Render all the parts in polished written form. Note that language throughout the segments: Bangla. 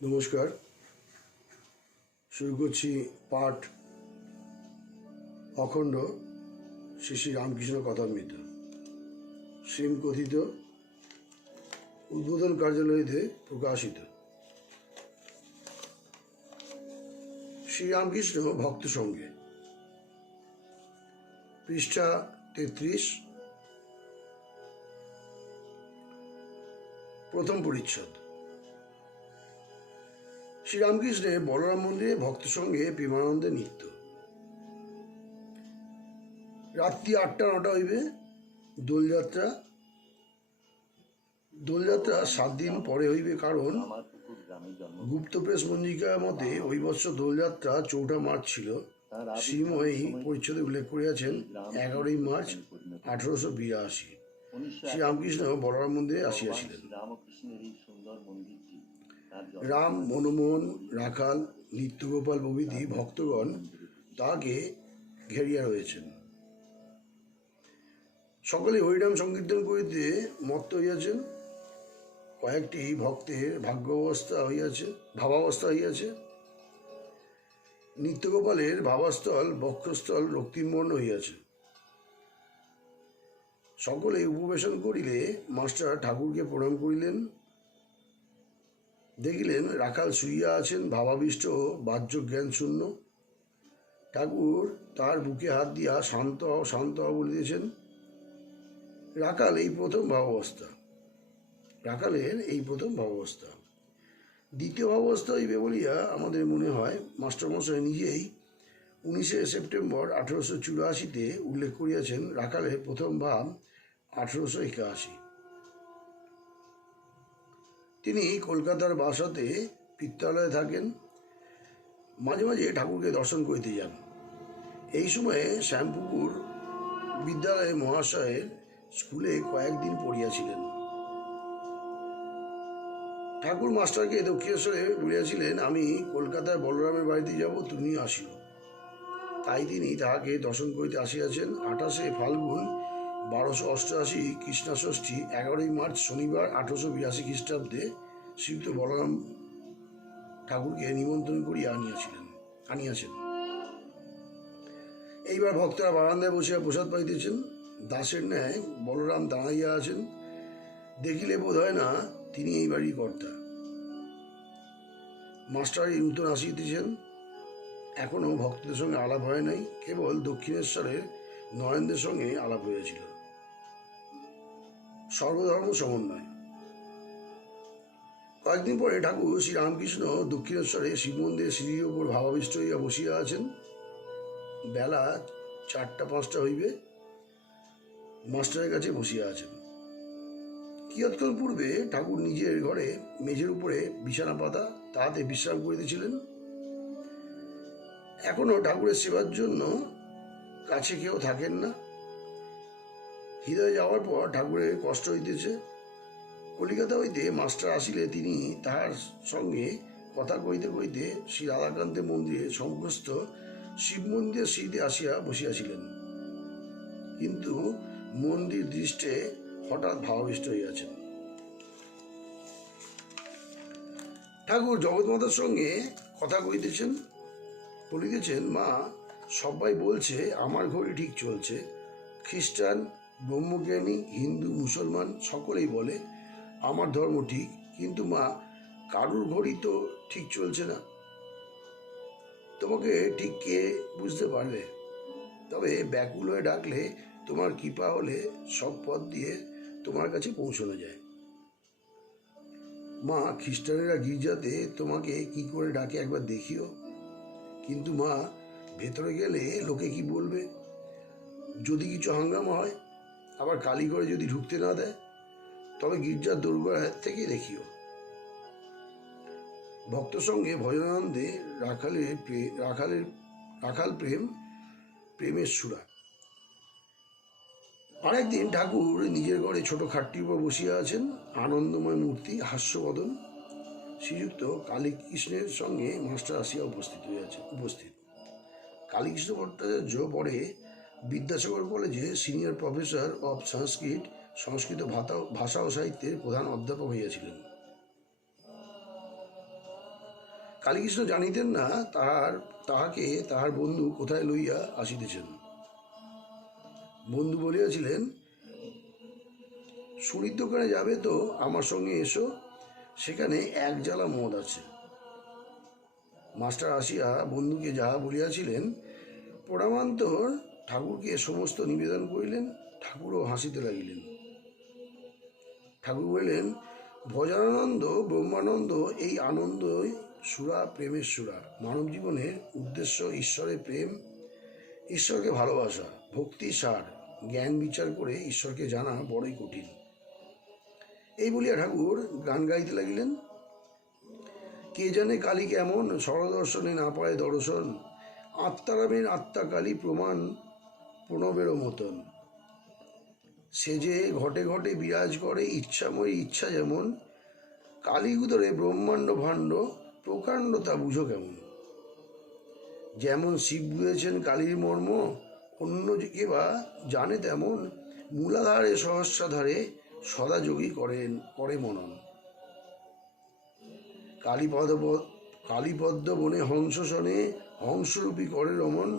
নমস্কার। শুরু করছি পাঠ অখণ্ড শ্রী শ্রী রামকৃষ্ণ কথামৃত শ্রীম কথিত উদ্বোধন কার্যালয়তে প্রকাশিত। শ্রীরামকৃষ্ণ ভক্ত সঙ্গে, পৃষ্ঠা 33, প্রথম পরিচ্ছদ। শ্রীরামকৃষ্ণের বলরাম মন্দিরে ভক্ত সঙ্গে প্রেমানন্দে নিত্য। রাত্রি 8টা-9টা হইবে। দোলযাত্রা 7 দিন পরে হইবে, কারণ গুপ্ত প্রেস পঞ্জিকা মতে ওই বৎসর দোলযাত্রা 4 মার্চ ছিল। শ্রীময় এই পরিচ্ছদে উল্লেখ করিয়াছেন 11 মার্চ 1882 শ্রীরামকৃষ্ণ বলরাম মন্দিরে আসিয়াছিলেন। রাম, মনমোহন, রাখাল, নিত্যগোপাল প্রভৃতি ভক্তগণ তাহাকে ঘেরিয়া রয়েছেন। সকলে হরিনাম সংকীর্তন করিতে মত্ত হইয়াছেন। কয়েকটি ভক্তের ভাবাবস্থা হইয়াছে। নিত্যগোপালের ভাবাস্থল বক্ষস্থল রক্তিমবর্ণ হইয়াছে। সকলে উপবেশন করিলে মাস্টার ঠাকুরকে প্রণাম করিলেন। দেখিলেন রাখাল শুইয়া আছেন, ভাবাবিষ্ট ও বাহ্য জ্ঞান শূন্য। ঠাকুর তার বুকে হাত দিয়া শান্ত হও, শান্ত হও বলিতেছেন। রাখালের এই প্রথম ভাবাবস্থা। দ্বিতীয় ভাবাবস্থা হইবে বলিয়া আমাদের মনে হয় মাস্টারমশাই নিজেই 19 সেপ্টেম্বর 1884 উল্লেখ করিয়াছেন রাখালের প্রথম ভাব 1881। তিনি কলকাতার বাসাতে পিত্রালয়ে থাকেন। মাঝে মাঝে ঠাকুরকে দর্শন করিতে যান। এই সময়ে শ্যামপুকুর বিদ্যালয়ে মহাশয়ের স্কুলে কয়েকদিন পড়িয়াছিলেন। ঠাকুর মাস্টারকে দক্ষিণেশ্বরে বলিয়াছিলেন, আমি কলকাতায় বলরামের বাড়িতে যাব, তুমি আসিও। তাই তিনি তাহাকে দর্শন করিতে আসিয়াছেন। 28 ফাল্গুন 1288 কৃষ্ণা ষষ্ঠী 11 মার্চ শনিবার 1882 খ্রিস্টাব্দে শ্রীযুক্ত বলরাম ঠাকুরকে নিমন্ত্রণ করিয়া আনিয়াছেন। এইবার ভক্তরা বারান্দায় বসিয়া প্রসাদ পাইতেছেন। দাসের ন্যায় বলরাম দাঁড়াইয়া আছেন। দেখিলে বোধ হয় না তিনি এই বাড়ির কর্তা। মাস্টার এই নূতন আসিতেছেন। এখনো ভক্তদের সঙ্গে আলাপ হয় নাই, কেবল দক্ষিণেশ্বরের নরেন্দ্রের সঙ্গে আলাপ হইয়াছিল। সর্বধর্ম সমন্বয়। কয়েকদিন পরে ঠাকুর শ্রীরামকৃষ্ণ দক্ষিণেশ্বরে শিব মন্দিরে সিঁড়ির ওপর ভাবাবিষ্ট হইয়া বসিয়া আছেন। বেলা 4টা-5টা হইবে। মাস্টারের কাছে বসিয়া আছেন। কিয়ৎক্ষণ পূর্বে ঠাকুর নিজের ঘরে মেঝের উপরে বিছানা পাতা, তাহাতে বিশ্রাম করিতেছিলেন। এখনো ঠাকুরের সেবার জন্য কাছে কেউ থাকেন না। হৃদয়ে যাওয়ার পর ঠাকুরের কষ্ট হইতেছে। কলিকাতা হইতে মাস্টার আসিলে তিনি তাহার সঙ্গে কথা কইতে কইতে শ্রী রাধাকান্তের মন্দিরে সম্মুখস্থ শিব মন্দিরের সিঁড়িতে আসিয়া বসিয়াছিলেন, কিন্তু মন্দির দৃষ্টে হঠাৎ ভাবাবিষ্ট হইয়াছেন। ঠাকুর জগৎমাতার সঙ্গে কথা কইতেছেন। বলিতেছেন, মা, সবাই বলছে আমার ঘড়ি ঠিক চলছে। খ্রিস্টান, ব্রহ্মজ্ঞানী, হিন্দু, মুসলমান সকলেই বলে আমার ধর্ম ঠিক, কিন্তু মা, কারুর ঘড়ি তো ঠিক চলছে না। তোমাকে ঠিক কে বুঝতে পারবে? তবে ব্যাকুল হয়ে ডাকলে, তোমার কৃপা হলে সব পথ দিয়ে তোমার কাছে পৌঁছানো যায়। মা, খ্রিস্টানেরা গির্জাতে তোমাকে কি করে ডাকে একবার দেখিও। কিন্তু মা, ভেতরে গেলে লোকে কি বলবে? যদি কিছু হাঙ্গামা হয়, আবার কালীঘরে যদি ঢুকতে না দেয়, তবে গির্জার দোরগোড়ার থেকে দেখিও। ভক্ত সঙ্গে ভজনানন্দে রাখাল প্রেমের সুরা। আরেকদিন ঠাকুর নিজের ঘরে ছোট খাটটির উপর বসিয়া আছেন। আনন্দময় মূর্তি, হাস্যবদন। শ্রীযুক্ত কালীকৃষ্ণের সঙ্গে মাস্টার আসিয়া উপস্থিত। কালীকৃষ্ণ ভট্টাচার্য পরে বিদ্যাসাগর কলেজে সিনিয়র প্রফেসর অব সংস্কৃত ভাষা ও সাহিত্যের প্রধান অধ্যাপক হইয়াছিলেন। কালীকৃষ্ণ জানিতেন না তাহাকে তাহার বন্ধু কোথায় লইয়া আসিতেছেন। বন্ধু বলিয়াছিলেন, সুরির দোকানে যাবে তো আমার সঙ্গে এসো, সেখানে এক জালা মদ আছে। মাস্টার আসিয়া বন্ধুকে যাহা বলিয়াছিলেন প্রণামান্তর ঠাকুরকে সমস্ত নিবেদন করিলেন। ঠাকুরও হাসিতে লাগিলেন। ঠাকুর বলিলেন, ভজনানন্দ ব্রহ্মানন্দ, এই আনন্দই সুরা, প্রেমের সুরা। মানব জীবনের উদ্দেশ্য ঈশ্বরের প্রেম, ঈশ্বরকে ভালোবাসা, ভক্তি সার। জ্ঞান বিচার করে ঈশ্বরকে জানা বড়ই কঠিন। এই বলিয়া ঠাকুর গান গাইতে লাগিলেন। কে জানে কালী কেমন, সরদর্শনে না পায় দর্শন, আত্মারামের আত্মা কালী প্রমাণ প্রণবেরও মতন। সে যে ঘটে ঘটে বিরাজ করে, ইচ্ছাময়ী ইচ্ছা যেমন, কালী উদরে ব্রহ্মাণ্ড ভাণ্ড প্রকাণ্ড তা বুঝো কেমন। যেমন শিব বুঝেছেন কালীর মর্ম, অন্য কে বা জানে তেমন, মূলাধারে সহস্রাধারে সদা যোগী করে মনন। কালীপদ্ম বনে হংস শনে, হংসরূপী করে রমন,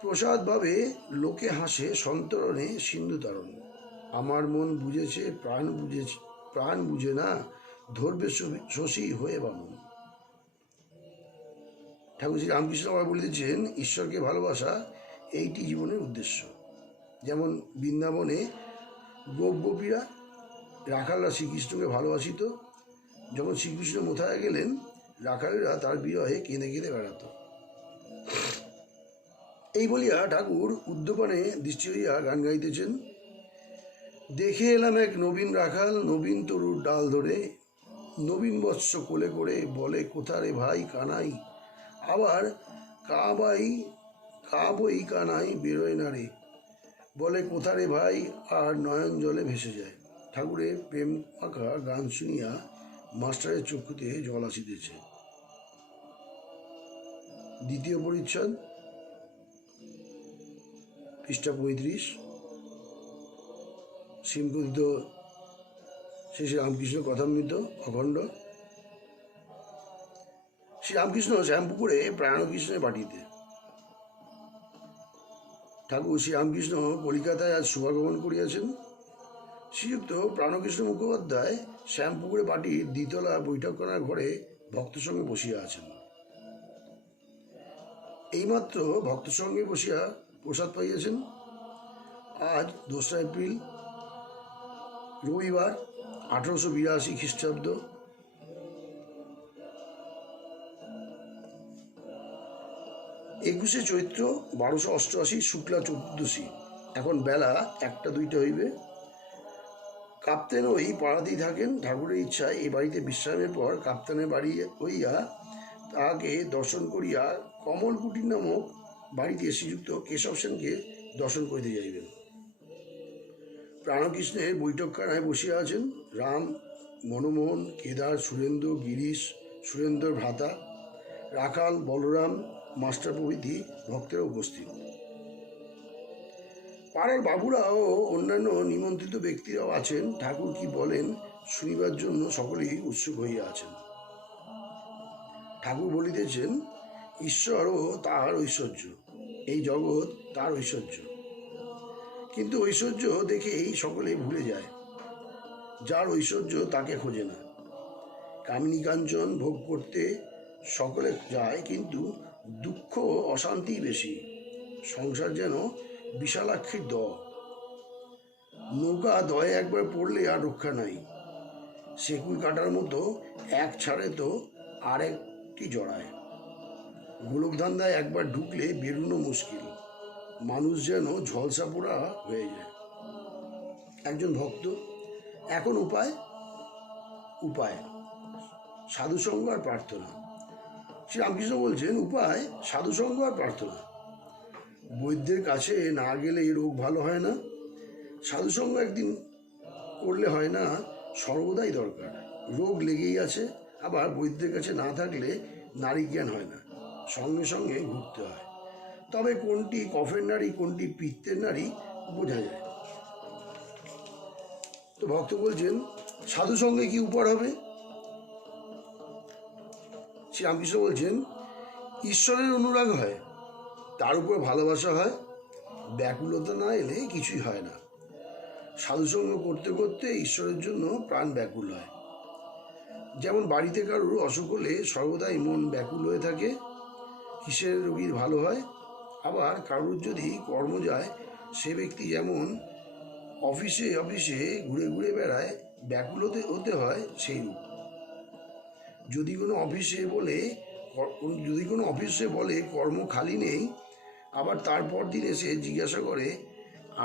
প্রসাদ ভাবে লোকে হাসে সন্তরণে সিন্ধু তারণ। আমার মন বুঝেছে প্রাণ বুঝে না, ধরবে শশী হয়ে বামন। ঠাকুর শ্রী রামকৃষ্ণ আবার বলিতেছেন, ঈশ্বরকে ভালোবাসা এইটি জীবনের উদ্দেশ্য। যেমন বৃন্দাবনে গোপীরা, রাখালরা শ্রীকৃষ্ণকে ভালোবাসিত। যখন শ্রীকৃষ্ণ মোথায় গেলেন, রাখালেরা তার বিরহে কেঁদে কেঁদে বেড়াত। এই বলিয়া ঠাকুর উদ্যাপনে দৃষ্টি হইয়া গান গাইতেছেন। দেখে এলাম এক নবীন রাখাল, নবীন তরুর ডাল ধরে, নবীন বৎস কোলে করে বলে, কোথারে ভাই কানাই, আবার কাবই কানাই বেরোয় না রে, বলে কোথারে ভাই, আর নয়ন জলে ভেসে যায়। ঠাকুরের প্রেম মাখা গান শুনিয়া মাস্টারের চক্ষুতে জল আসিতেছে। দ্বিতীয় পরিচ্ছদ, পৃষ্ঠা 35। শ্রীমকথিত শ্রী রামকৃষ্ণ কথামৃত অখণ্ড। শ্রীরামকৃষ্ণ শ্যামপুকুরে প্রাণকৃষ্ণের বাটিতে। ঠাকুর শ্রীরামকৃষ্ণ কলিকাতায় আজ শুভাগমন করিয়াছেন। শ্রীযুক্ত প্রাণকৃষ্ণ মুখোপাধ্যায় শ্যামপুকুরে বাটির দ্বিতলা বৈঠকখানার ঘরে ভক্ত সঙ্গে বসিয়া আছেন। এইমাত্র ভক্ত সঙ্গে বসিয়া প্রসাদ পাইয়াছেন। আজ 2 এপ্রিল, রবিবার, 1882 খ্রিস্টাব্দ। একুশে চৈত্র 1288 শুক্লা চতুর্দশী। এখন বেলা 1টা-2টা হইবে। কাপ্তেন ওই পাড়াতেই থাকেন। ঠাকুরের ইচ্ছায় এ বাড়িতে বিশ্রামের পর কাপ্তানের বাড়ি হইয়া তাহাকে দর্শন করিয়া কমলকুটির নামক বাড়িতে শ্রীযুক্ত কেশব সেনকে দর্শন করিতে যাইবেন। প্রাণকৃষ্ণের বৈঠকখানায় বসিয়া আছেন রাম, মনমোহন, কেদার, সুরেন্দ্র, গিরিশ, সুরেন্দ্রর ভ্রাতা, রাখাল, বলরাম, মাস্টার প্রভৃতি ভক্তেরা উপস্থিত। পাড়ার বাবুরা ও অন্যান্য নিমন্ত্রিত ব্যক্তিরাও আছেন। ঠাকুর কি বলেন শুনিবার জন্য সকলেই উৎসুক হইয়া আছেন। ঠাকুর বলিতেছেন, ঈশ্বর ও তাহার ঐশ্বর্য, এই জগৎ তার ঐশ্বর্য। কিন্তু ঐশ্বর্য দেখেই সকলে ভুলে যায়। যার ঐশ্বর্য তাকে খোঁজে না। কামিনী কাঞ্চন ভোগ করতে সকলে যায়, কিন্তু দুঃখ অশান্তি বেশি। সংসার যেন বিশালাক্ষীর দ, নৌকা দয়ে একবার পড়লে আর রক্ষা নাই। সেকুল কাটার মতো এক ছাড়ে তো আর একটি জড়ায়। গোলক ধান্দায় একবার ঢুকলে বেরোনো মুশকিল। মানুষ যেন ঝলসা পোড়া হয়ে যায়। একজন ভক্ত, এখন উপায় সাধুসঙ্গ আর প্রার্থনা। শ্রীরামকৃষ্ণ বলছেন, উপায় সাধুসঙ্গ আর প্রার্থনা। বৈদ্যের কাছে না গেলে রোগ ভালো হয় না। সাধুসঙ্গ একদিন করলে হয় না, সর্বদাই দরকার। রোগ লেগেই আছে। আবার বৈদ্যের কাছে না থাকলে নারী জ্ঞান হয় না, সঙ্গে সঙ্গে ঘুরতে হয়। তবে কোনটি কফের নারী, কোনটি পিত্তের নারী বোঝা যায়। তো ভক্ত বলছেন, সাধুসঙ্গে কি উপর হবে? শ্রীরামকৃষ্ণ বলছেন, ঈশ্বরের অনুরাগ হয়, তার উপর ভালোবাসা হয়, ব্যাকুলতা না এলে কিছুই হয় না। সাধুসঙ্গ করতে করতে ঈশ্বরের জন্য প্রাণ ব্যাকুল হয়। যেমন বাড়িতে কারুর অসুখ হলে সর্বদাই মন ব্যাকুল হয়ে থাকে কিসের রোগীর ভালো হয়। আবার কারুর যদি কর্ম যায়, সে ব্যক্তি যেমন অফিসে অফিসে ঘুরে ঘুরে বেড়ায়, ব্যাকুল হতে হয় সেই রূপ। যদি কোনো অফিসে বলে কর্ম খালি নেই, আবার তারপর দিন এসে জিজ্ঞাসা করে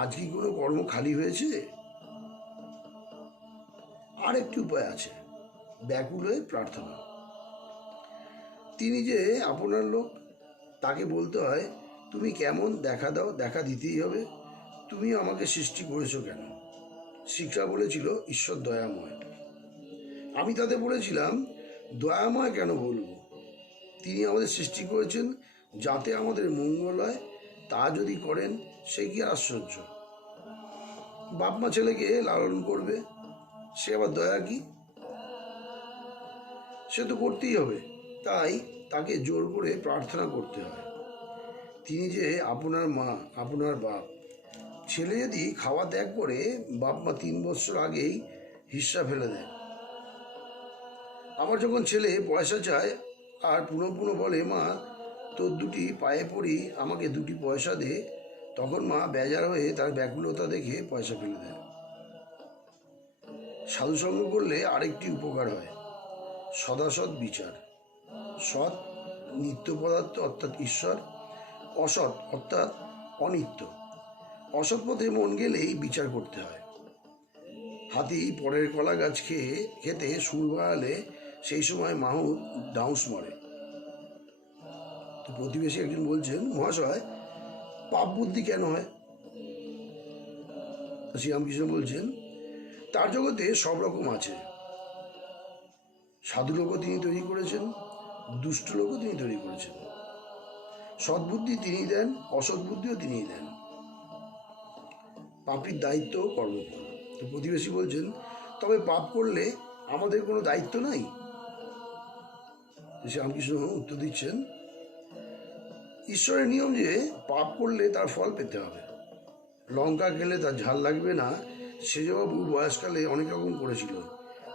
আজ কি কোনো কর্ম খালি হয়েছে? আর একটি উপায় আছে, ব্যাকুল হয়ে প্রার্থনা। তিনি যে আপনার লোক, তাকে বলতে হয়, তুমি কেমন, দেখা দাও, দেখা দিতেই হবে। তুমি আমাকে সৃষ্টি করেছো কেন? শিক্ষা বলেছিল ঈশ্বর দয়াময়। আমি তাতে বলেছিলাম, দয়াময় কেন বলবো? তিনি আমাদের সৃষ্টি করেছেন যাতে আমাদের মঙ্গল হয়, তা যদি করেন সে কি আশ্চর্য। বাপ মা ছেলেকে লালন করবে, সে আবার দয়া কি? সে তো করতেই হবে, তাই তাকে জোর করে প্রার্থনা করতে হয়। তিনি যে আপনার মা, আপনার বাপ। ছেলে যদি খাওয়া ত্যাগ করে, বাপ মা 3 বছর আগেই হিস্সা ফেলে দেয়। আবার যখন ছেলে পয়সা চায় আর পুনঃ পুনঃ বলে, মা তোর 2টি পায়ে পড়ি, আমাকে 2টি পয়সা দে, তখন মা বেজার হয়ে তার ব্যাকুলতা দেখে পয়সা ফেলে দেয়। সাধুসঙ্গ করলে আরেকটি উপকার হয়, সদাসৎ বিচার। সৎ নিত্য পদার্থ অর্থাৎ ঈশ্বর, অসৎ অর্থাৎ অনিত্য। অসৎ পথে মন গেলেই বিচার করতে হয়। হাতি পরের কলা গাছ খেতে সুর বাড়ালে সেই সময় মাহুত ডাউস মারে। তো প্রতিবেশী একজন বলছেন, মহাশয় পাপ বুদ্ধি কেন হয়? শ্রীরামকৃষ্ণ বলছেন, তার জগতে সব রকম আছে। সাধু লোকও তিনি তৈরি করেছেন, দুষ্ট লোকও তিনি তৈরি করেছেন। সদ্বুদ্ধি তিনিই দেন, অসৎ বুদ্ধিও তিনিই দেন। পাপীর দায়িত্ব কর্মফল। তো প্রতিবেশী বলছেন, তবে পাপ করলে আমাদের কোনো দায়িত্ব নাই? শ্রীরামকৃষ্ণ উত্তর দিচ্ছেন, ঈশ্বরের নিয়ম যে পাপ করলে তার ফল পেতে হবে। লঙ্কা খেলে তার ঝাল লাগবে না, সেজবাবু বয়সকালে অনেক রকম করেছিল,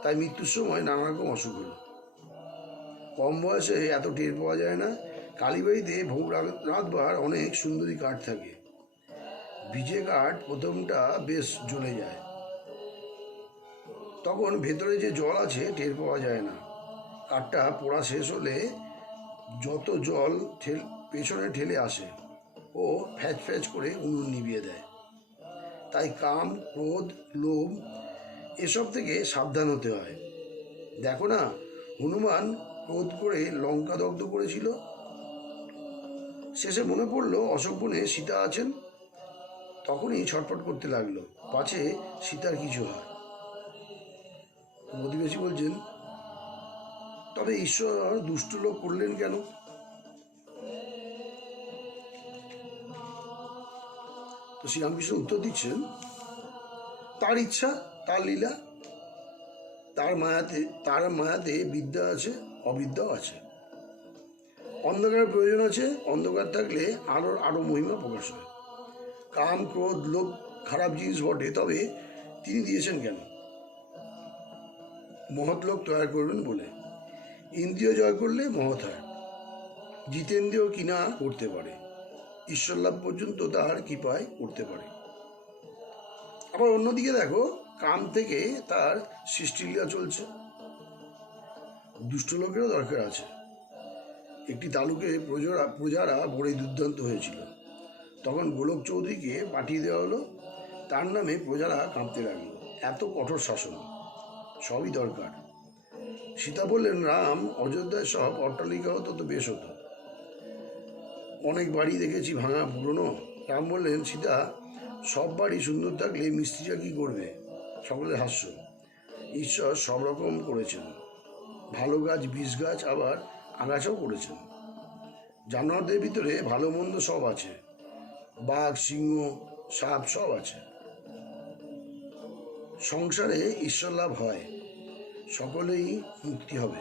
তাই মৃত্যুর সময় নানা রকম অসুখ হলো। কম বয়সে এত টের পাওয়া যায় না। কালীবাড়িতে ভোগ রাতবার অনেক সুন্দরী কাঠ থাকে। ভিজে কাঠ প্রথমটা বেশ জ্বলে যায়, তখন ভেতরে যে জল আছে টের পাওয়া যায় না। কাঠটা পোড়া শেষ হলে যত জল পেছনে ঠেলে আসে, ও ফ্যাচ ফ্যাচ করে উনুন নিভিয়ে দেয়। তাই কাম, ক্রোধ, লোভ এসব থেকে সাবধান হতে হয়। দেখো না, হনুমান ক্রোধ করে লঙ্কা দগ্ধ করেছিল। শেষে মনে পড়লো অশোক বনে সীতা আছেন, তখনই ছটফট করতে লাগলো, পাছে সীতার কিছু হয়। প্রতিবেশী বলছেন, তবে ঈশ্বর দুষ্ট লোক করলেন কেন? তো শ্রীরামকৃষ্ণ উত্তর দিচ্ছেন, তার ইচ্ছা, তার লীলা, তার মায়াতে বিদ্যা আছে, অবিদ্যাও আছে। অন্ধকারের প্রয়োজন আছে, অন্ধকার থাকলে আরো মহিমা প্রকাশ হয়। কাম, ক্রোধ, লোভ খারাপ জিনিস বটে, তবে তিনি দিয়েছেন কেন? মহৎ লোক তৈরি করবেন বলে। ইন্দ্রিয় জয় করলে মহৎ হয়। জিতেন্দ্রিয় কিনা করতে পারে, ঈশ্বর লাভ পর্যন্ত তার কৃপায় করতে পারে। আবার অন্যদিকে দেখো, কাম থেকে তার সৃষ্টিলীলা চলছে। দুষ্ট লোকেরও দরকার আছে। একটি তালুকে প্রজারা বড়ই দুর্দান্ত হয়েছিল, তখন গোলক চৌধুরীকে পাঠিয়ে দেওয়া হলো। তার নামে প্রজারা কাঁপতে লাগলো। এত কঠোর শাসন, সবই দরকার। সীতা বললেন, রাম, অযোধ্যায় সব অট্টালিকা হতো তো বেশ হতো, অনেক বাড়ি দেখেছি ভাঙা পুরনো। রাম বললেন, সীতা, সব বাড়ি সুন্দর থাকলে মিস্ত্রিরা কি করবে? সকলের হাস্য। ঈশ্বর সব রকম করেছেন, ভালো গাছ, বিষ গাছ, আবার আগাছাও করেছেন। জানোয়ারদের ভিতরে ভালো মন্দ সব আছে, বাঘ, সিংহ, সাপ সব আছে। সংসারে ঈশ্বর লাভ হয়, সকলেই মুক্তি হবে।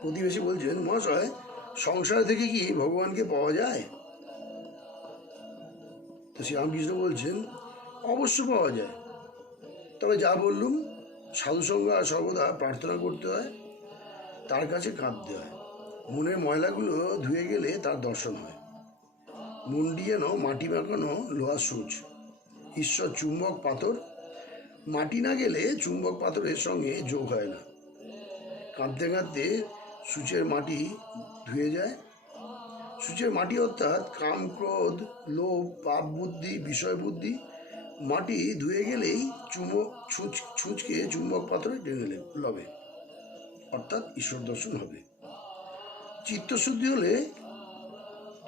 প্রতিবেশী বলছেন, মহাশয়, সংসার থেকে কি ভগবানকে পাওয়া যায়? তো শ্রীরামকৃষ্ণ বলছেন, অবশ্য পাওয়া যায়, তবে যা বললুম, সাধুসঙ্গ আর সর্বদা প্রার্থনা করতে হয়, তার কাছে কাঁদতে হয়। মনের ময়লাগুলো ধুয়ে গেলে তার দর্শন হয়। মনটি যেন মাটি মাখানো লোহার সূচ, ঈশ্বর চুম্বক পাথর, মাটি না গেলে চুম্বক পাথরের সঙ্গে যোগ হয় না। কাঁদতে কাঁদতে সূচের মাটি ধুয়ে যায়। সূচের মাটি অর্থাৎ কাম, ক্রোধ, লোভ, পাপ বুদ্ধি, বিষয় বুদ্ধি মাটি ধুয়ে গেলেই ছুঁচকে চুম্বক পাথরে টেনে লবে, অর্থাৎ ঈশ্বর দর্শন হবে। চিত্তশুদ্ধি হলে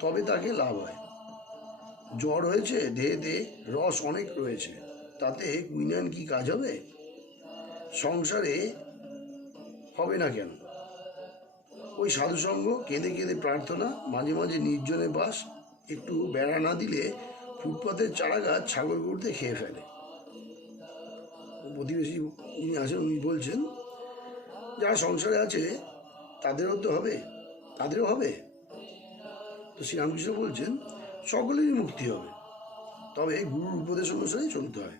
তবে তাকে লাভ হয়। জ্বর হয়েছে, দেহে রস অনেক রয়েছে, তাতে কুইনাইন কি কাজ হবে? সংসারে হবে না কেন? ওই সাধুসঙ্গ, কেঁদে কেঁদে প্রার্থনা, মাঝে মাঝে নির্জনে বাস, একটু বেড়া না দিলে ফুটপাতের চারা গাছ ছাগল গরুতে খেয়ে ফেলে। প্রতিবেশী যিনি আছেন উনি বলছেন, যারা সংসারে আছে তাদেরও তো হবে, তাদেরও হবে। তো শ্রীরামকৃষ্ণ বলছেন, সকলেরই মুক্তি হবে, তবে গুরুর উপদেশ অনুসারে চলতে হয়।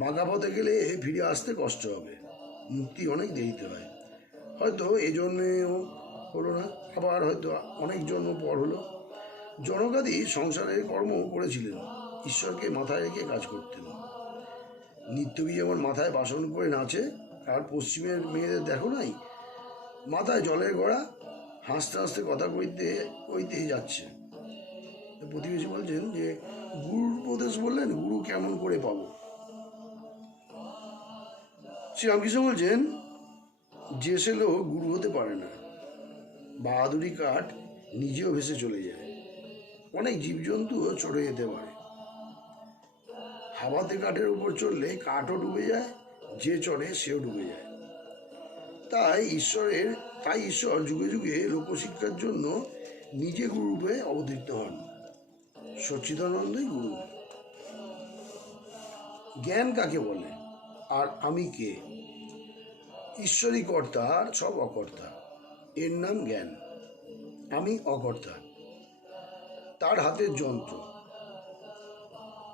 বাঁকা পথে গেলে ফিরে আসতে কষ্ট হবে, মুক্তি অনেক দেরিতে হয়। হয়তো এই জন্মেও হলো না, আবার হয়তো অনেক জন্ম পর হলো। জনকাদি সংসারের কর্ম করেছিলেন, ঈশ্বরকে মাথায় রেখে কাজ করতেন। নিত্যবী যেমন মাথায় বাসন করে নাচে, আর পশ্চিমের মেয়েদের দেখো নাই, মাথায় জলের গড়া, হাসতে হাসতে কথা কইতেই যাচ্ছে। প্রতিবেশী বলছেন যে, গুরুর উপদেশ বললেন, গুরু কেমন করে পাবো? শ্রীরামকৃষ্ণ বলছেন, যে সে লোক গুরু হতে পারে না। বাহাদুরি কাঠ নিজেও ভেসে চলে যায়, অনেক জীবজন্তুও চড়ে যেতে পারে। হাওয়াতে কাঠের উপর চললে কাঠও ডুবে যায়, যে চড়ে সেও ডুবে যায়। তাই ঈশ্বর যুগে যুগে লোকশিক্ষার জন্য নিজে গুরুরূপে অবতীর্ণ হন। সচ্চিদানন্দই গুরু। জ্ঞান কাকে বলে, আর আমি কে? ঈশ্বরই কর্তা, আর সব অকর্তা, এর নাম জ্ঞান। আমি অকর্তা, তার হাতের যন্ত্র।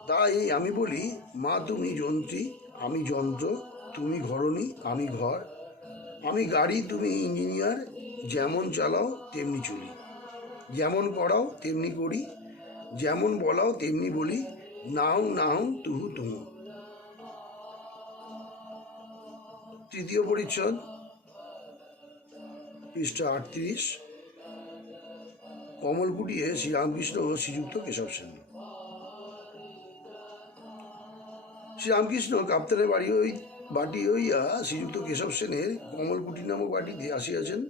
তাই আমি বলি, মা তুমি যন্ত্রী, আমি যন্ত্র, তুমি ঘরণী, আমি ঘর, আমি গাড়ি, তুমি ইঞ্জিনিয়ার, যেমন চালাও তেমনি চলি, যেমন করাও তেমনি করি, যেমন বলাও তেমনি বলি, নাও নাও তুহু তুহু। তৃতীয় পরিচ্ছদ, পৃষ্ঠা 38। কমলকুটিয়ে শ্রীরামকৃষ্ণ ও শ্রীযুক্ত কেশব সেন। শ্রীরামকৃষ্ণ কাপ্তানের বাটি হইয়া শ্রীযুক্ত কেশব সেনের কমলকুটি নামক বাটিতে আসিয়াছেন।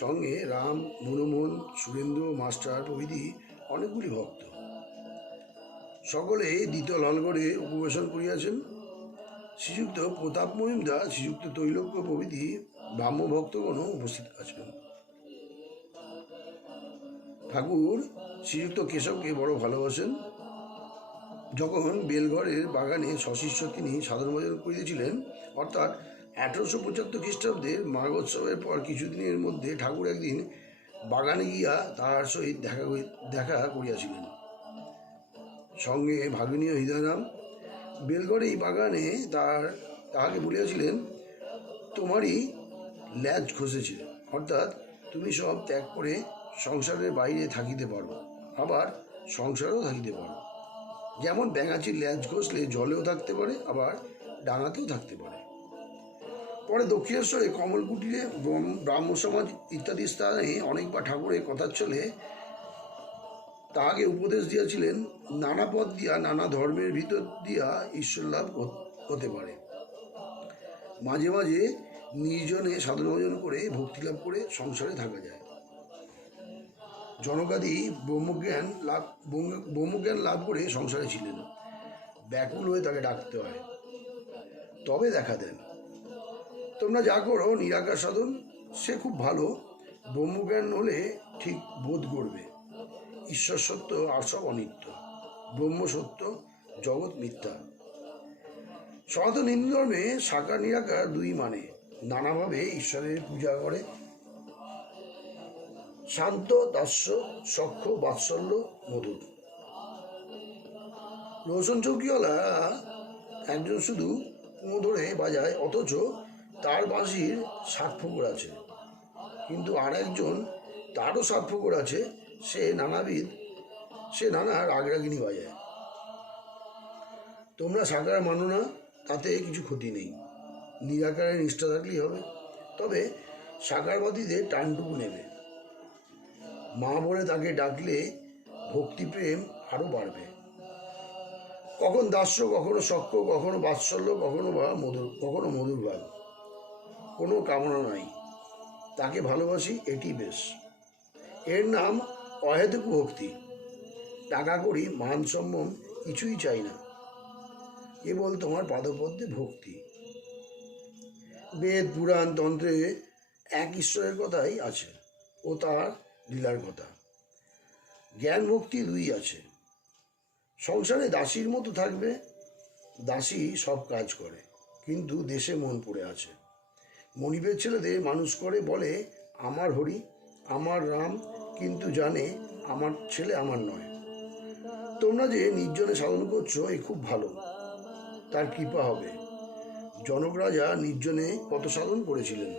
সঙ্গে রাম, মনমোহন, সুরেন্দ্র মাস্টার প্রভৃতি অনেকগুলি ভক্ত। সকলে দ্বিতল হলঘরে উপবেশন করিয়াছেন। শ্রীযুক্ত প্রতাপ মহিমদা, শ্রীযুক্ত তৈলক্য প্রভৃতি ব্রাহ্ম ভক্তগণও উপস্থিত আছেন। ঠাকুর শ্রীযুক্ত কেশবকে বড় ভালোবাসেন। যখন বেলঘরের বাগানে সশিষ্য তিনি সাধন ভজন করিতেছিলেন, অর্থাৎ 1875 খ্রিস্টাব্দের মাঘোৎসবের পর কিছুদিনের মধ্যে ঠাকুর একদিন বাগানে গিয়া তাহার সহিত দেখা করিয়াছিলেন। সঙ্গে ভাগিনীয় হৃদয়নাম। বেলঘরে এই বাগানে তাহাকে বলিয়াছিলেন, তোমারই ল্যাজ খসেছে, অর্থাৎ তুমি সব ত্যাগ করে সংসারের বাইরে থাকিতে পারো, আবার সংসারেও থাকিতে পারো। যেমন ব্যাঙাচির ল্যাজ ঘষলে জলেও থাকতে পারে, আবার ডাঙাতেও থাকতে পারে। পরে দক্ষিণেশ্বরে, কমলকুটিরে, ব্রাহ্ম সমাজ ইত্যাদি স্থানে অনেকবার ঠাকুরের কথার চলে তাহাকে উপদেশ দিয়াছিলেন, নানা পথ দিয়া, নানা ধর্মের ভিতর দিয়া ঈশ্বর লাভ হতে পারে। মাঝে মাঝে নির্জনে সাধন ভজন করে ভক্তিলাভ করে সংসারে থাকা যায়। জনকাদি ব্রহ্মজ্ঞান লাভ করে সংসারে ছিলেন। ব্যাকুল হয়ে তাকে ডাকতে হয়, তবে দেখা দেন। তোমরা যা করো নিরাকার সাধন, সে খুব ভালো। ব্রহ্মজ্ঞান হলে ঠিক বোধ করবে, ঈশ্বর সত্য আর সব অনিত্য, ব্রহ্ম সত্য, জগৎ মিথ্যা। সনাতন হিন্দু ধর্মে সাকার নিরাকার দুই মানে, নানাভাবে ঈশ্বরের পূজা করে। শান্ত দাস্য সখ্য বাৎসল্য মধুর। রোশন চৌকিওয়ালা একজন শুধু কুঁয়ো ধরে বাজায়, অথচ তার বাঁশির 7 ফোঁকর আছে, কিন্তু আর একজন তারও 7 ফোঁকর আছে, সে নানা রাগরাগিনী বাজায়। তোমরা সাকার মানো না, তাতে কিছু ক্ষতি নেই, নিরাকারে নিষ্ঠা থাকলেই হবে। তবে সাকারবাদীদের টানটুকু নেবে, মা বলে তাকে ডাকলে ভক্তিপ্রেম আরও বাড়বে। কখন দাস্য, কখনো সখ্য, কখনো বাৎসল্য, কখনো মধুর ভাব। কোনো কামনা নাই, তাকে ভালোবাসি, এটি বেশ। এর নাম অহেতুক ভক্তি। টাকা করি, মান সম্মান কিছুই চাই না, কেবল তোমার পাদপদ্মে ভক্তি। বেদ পুরাণ তন্ত্রে এক ঈশ্বরের কথাই আছে, ও তার লীলার কথা। জ্ঞান ভক্তি দুই আছে। সংসারে দাসীর মতো থাকবে, দাসী সব কাজ করে, কিন্তু দেশে মন পড়ে আছে। মনিবের ছেলেদের মানুষ করে, বলে আমার হরি, আমার রাম, কিন্তু জানে আমার ছেলে আমার নয়। তোমরা যে নির্জনে সাধন করছো, এ খুব ভালো, তার কৃপা হবে। জনক রাজা নির্জনে কত সাধন করেছিলেন।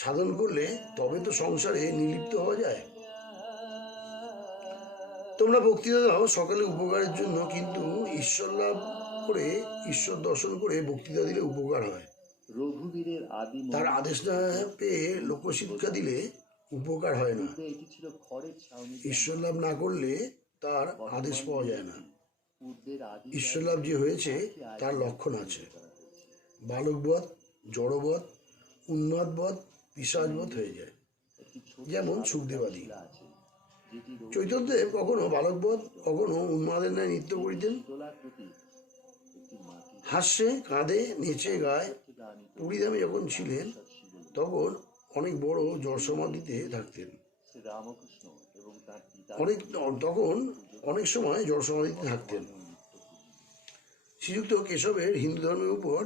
সাধন করলে তবে তো সংসারে নিলিপ্ত হওয়া যায়। তোমরা বক্তৃতা দাও সকালে উপকারের জন্য, কিন্তু ঈশ্বর লাভ করে, ঈশ্বর দর্শন করে বক্তৃতা দিলে উপকার হয়। রঘুবীরের আদি তার আদেশ না পেয়ে লোকশিক্ষা দিলে উপকার হয় না। ঈশ্বর লাভ না করলে তার আদেশ পাওয়া যায় না। ঈশ্বর লাভ যে হয়েছে তার লক্ষণ আছে। বালকবধ, জড়বধ, উন্মাদবধ, পিশাচবধ হয়ে যায়, যেমন সুখদেবাদি। চৈতন্যদেব কখনো বালকবধ, কখনো উন্মাদের ন্যায় নৃত্য করিতেন। হাস্যে, কাঁদে, নেচে গায়। পুরীধামে যখন ছিলেন তখন অনেক বড় জ্বর সমাধিতে থাকতেন। অনেক সময় জ্বর সমাধিতে থাকতেন। শ্রীযুক্ত কেশবের হিন্দু ধর্মের উপর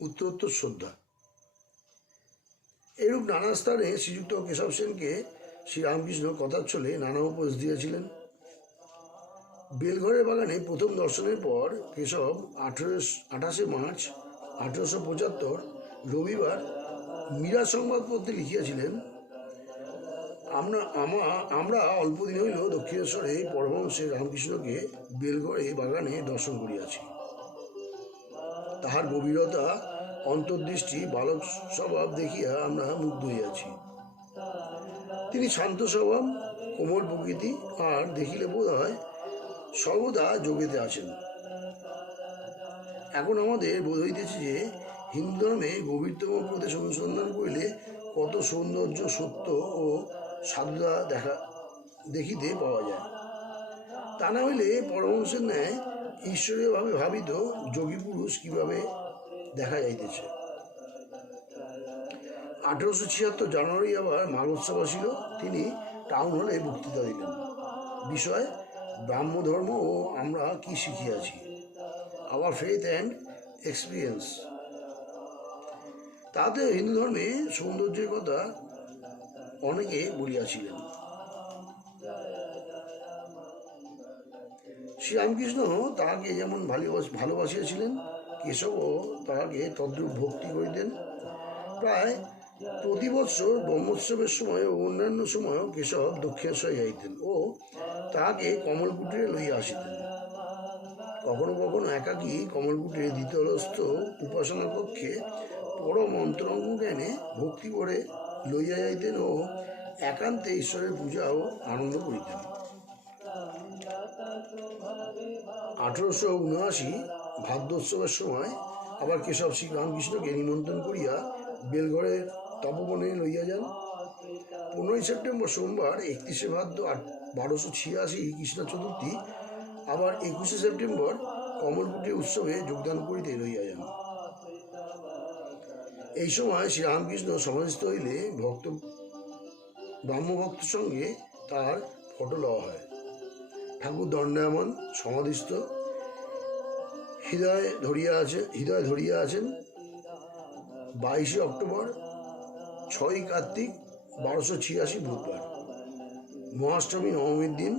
উত্তরোত্তর শ্রদ্ধা। এরূপ নানা স্থানে শ্রীযুক্ত কেশব সেনকে শ্রীরামকৃষ্ণ কথার ছলে নানা উপদেশ দিয়েছিলেন। বেলঘরের বাগানে প্রথম দর্শনের পর কেশব 28 মার্চ 1875 রবিবার মীরা সংবাদপত্রে লিখিয়াছিলেন, আমরা অল্পদিন হইল দক্ষিণেশ্বরে পরমহংসের রামকৃষ্ণকে বেলঘরে বাগানে দর্শন করিয়াছি। তাহার গভীরতা, অন্তর্দৃষ্টি, বালক স্বভাব দেখিয়া আমরা মুগ্ধ হইয়াছি। তিনি শান্ত স্বভাব, কোমল প্রকৃতি, আর দেখিলে বোধ হয় সর্বদা যোগেতে আছেন। এখন আমাদের বোধ হইতেছে যে হিন্দু ধর্মে গভীরতম প্রদেশ অনুসন্ধান করিলে কত সৌন্দর্য, সত্য ও সাধুতা দেখিতে পাওয়া যায়। তা না হইলে পরমহংসের ন্যায় ঈশ্বরীয়ভাবে ভাবিত যোগী পুরুষ কিভাবে দেখা যাইতেছে। 1876 জানুয়ারি আবার মাঘোৎসব আসিল। তিনি টাউন হলে বক্তৃতা দিলেন। বিষয় ব্রাহ্মধর্ম ও আমরা কি শিখিয়াছি, আওয়ার ফেথ অ্যান্ড এক্সপিরিয়েন্স। তাতে হিন্দু ধর্মে সৌন্দর্যের কথা অনেকে বলিয়াছিলেন। শ্রীরামকৃষ্ণ তাহাকে যেমন ভালোবাসিয়াছিলেন, কেশবও তাহাকে তদ্রূপ ভক্তি করিতেন। প্রায় প্রতি বৎসর ব্রহ্মোৎসবের সময় ও অন্যান্য সময়ও কেশব দক্ষিণেশ্বরে যাইতেন ও তাহাকে কমলকুটিরে লইয়া আসিতেন। কখনো কখনো একাকী কমলকুটিরে দ্বিতলস্থ উপাসনা কক্ষে পরম অন্তরঙ্গ জ্ঞানে ভক্তি করে লইয়া যাইতেন ও একান্তে ঈশ্বরের পূজা ও আনন্দ করিতেন। 1879 ভাদ্যোৎসবের সময় আবার কেশব শ্রীরামকৃষ্ণকে নিমন্ত্রণ করিয়া বেলঘরের তপবনে লইয়া যান। 15 সেপ্টেম্বর সোমবার 31 ভাদ্র 1286 কৃষ্ণ চতুর্থী আবার 21 সেপ্টেম্বর কমলকুটি উৎসবে যোগদান করিতে লইয়া যান। এই সময় শ্রীরামকৃষ্ণ সমাধিস্থ হইলে ব্রাহ্মভক্ত সঙ্গে তার ফটো লওয়া হয়। ঠাকুর দণ্ডায়মান সমাধিস্থ, হৃদয় ধরিয়া আছেন। 22 অক্টোবর, 6 কার্তিক 1286 বুধবার, মহাষ্টমী নবমীর দিন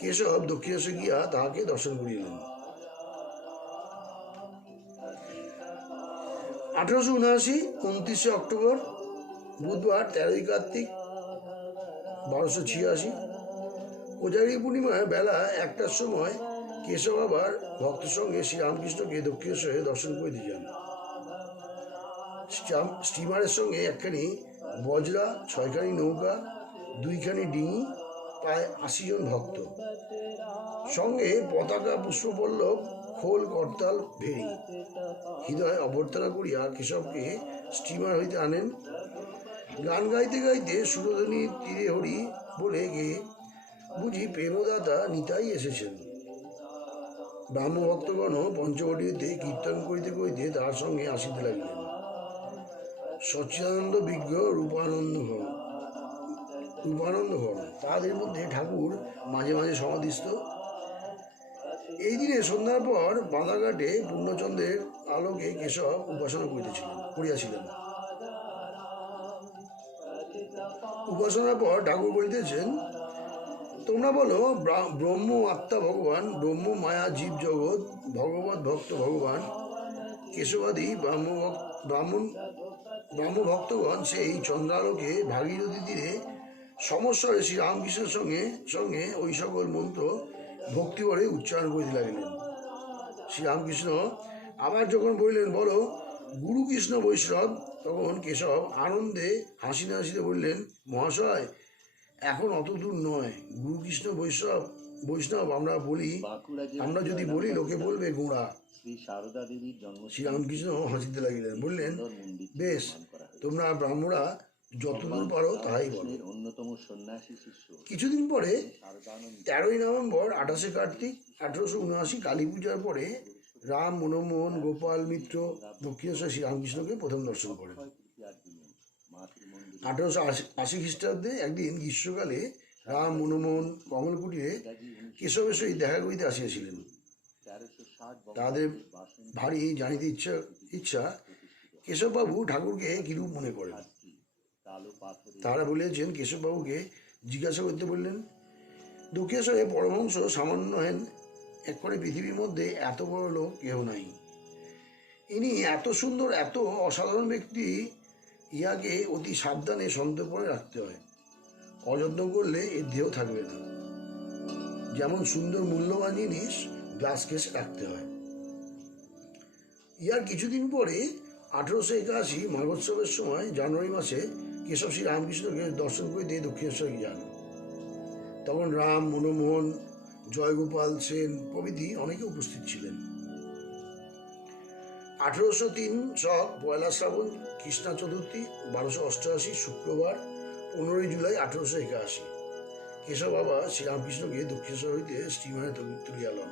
কেশব দক্ষিণেশ্বর গিয়া তাহাকে দর্শন করিলেন। 1879 29 অক্টোবর বুধবার, 13 কার্তিক 1286, কোজাগরী পূর্ণিমায় বেলা 1টার সময় কেশব আবার ভক্তের সঙ্গে শ্রীরামকৃষ্ণকে দক্ষিণেশ্বরে দর্শন করিতে যান। স্টিমারের সঙ্গে একখানি বজরা, 6খানি নৌকা, 2খানি ডিঙি, প্রায় 80 জন ভক্ত, সঙ্গে পতাকা, পুষ্পপল্লব, খোল, করতাল, ভেড়ি। হৃদয় অভ্যর্থনা করিয়া কেশবকে স্টিমার হইতে আনেন। গান গাইতে গাইতে সুরধ্বনি তীরে হরি বলে গে বুঝি প্রেমদাতা নিতাই এসেছেন। ব্রাহ্মভক্তগণ পঞ্চবটিতে কীর্তন করিতে করিতে তার সঙ্গে আসিতে লাগিলেন। সচ্চিদানন্দ বিজ্ঞ রূপানন্দ ঘন, তাদের মধ্যে ঠাকুর মাঝে মাঝে সমাধিস্থ। এই দিনে সন্ধ্যার পর বাঁধাঘাটে পূর্ণচন্দ্রের আলোকে কেশব উপাসনা করিয়াছিলেন। উপাসনার পর ঠাকুর বলিতেছেন, তোমরা বলো ব্রহ্ম আত্মা ভগবান, ব্রহ্ম মায়া জীব জগৎ, ভগবত ভক্ত ভগবান। কেশবাদী ব্রাহ্ম ভক্তগণ সেই চন্দ্রালোকে ভাগীরথী তীরে সমস্বরে শ্রীরামকৃষ্ণের সঙ্গে ওই সকল মন্ত্র ভক্তিভরে উচ্চারণ করিতে লাগিলেন। শ্রীরামকৃষ্ণ আবার যখন বললেন, বলো গুরু কৃষ্ণ বৈষ্ণব, তখন কেশব আনন্দে হাসিতে হাসিতে বললেন, মহাশয়, এখন অত দূর নয়। গুরু কৃষ্ণ বৈষ্ণব আমরা যদি বলি লোকে বলবে গোঁড়া। শ্রীরামকৃষ্ণ হাসিতে লাগিলেন, বললেন, বেশ, তোমরা ব্রাহ্মণরা যতদূর পারো তাহাই বলো। কিছুদিন পরে 13 নভেম্বর 28 কার্তিক 1879 কালী পূজার পরে রাম, মনমোহন, গোপাল মিত্র দক্ষিণেশ্বর শ্রীরামকৃষ্ণকে প্রথম দর্শন করেন। 1880 খ্রিস্টাব্দে একদিন গ্রীষ্মকালে রাম, মনমোহন কমলকুটিরে কেশবের সহিত দেখা করিতে আসিয়াছিলেন। তাদের ভারী জানিতে ইচ্ছা কেশববাবু ঠাকুরকে কিরূপ মনে করেন। তারা বলিয়াছেন, কেশববাবুকে জিজ্ঞাসা করতে বললেন। দক্ষিণেশ্বরে পরমহংস সামান্য হেন, এক করে পৃথিবীর মধ্যে এত বড় লোক কেহ নাই। ইনি এত সুন্দর, এত অসাধারণ ব্যক্তি, ইহাকে অতি সাবধানে সন্তর্পণে রাখতে হয়। অযত্ন করলে এর দেহ থাকবে না। যেমন সুন্দর মূল্যবান জিনিস গ্লাস কেসে রাখতে হয়। ইহার কিছুদিন পরে 1881 মাঘোৎসবের সময় জানুয়ারি মাসে কেশব শ্রী রামকৃষ্ণকে দর্শন করিতে দক্ষিণেশ্বর যান। তখন রাম, মনমোহন, জয়গোপাল সেন প্রভৃতি অনেকে উপস্থিত ছিলেন। 1803 শক 1 শ্রাবণ কৃষ্ণা চতুর্থী 1288 শুক্রবার 15 জুলাই 1881 কেশব বাবা শ্রীরামকৃষ্ণকে দক্ষিণেশ্বর হইতে স্টিমারে তুলিয়া লন।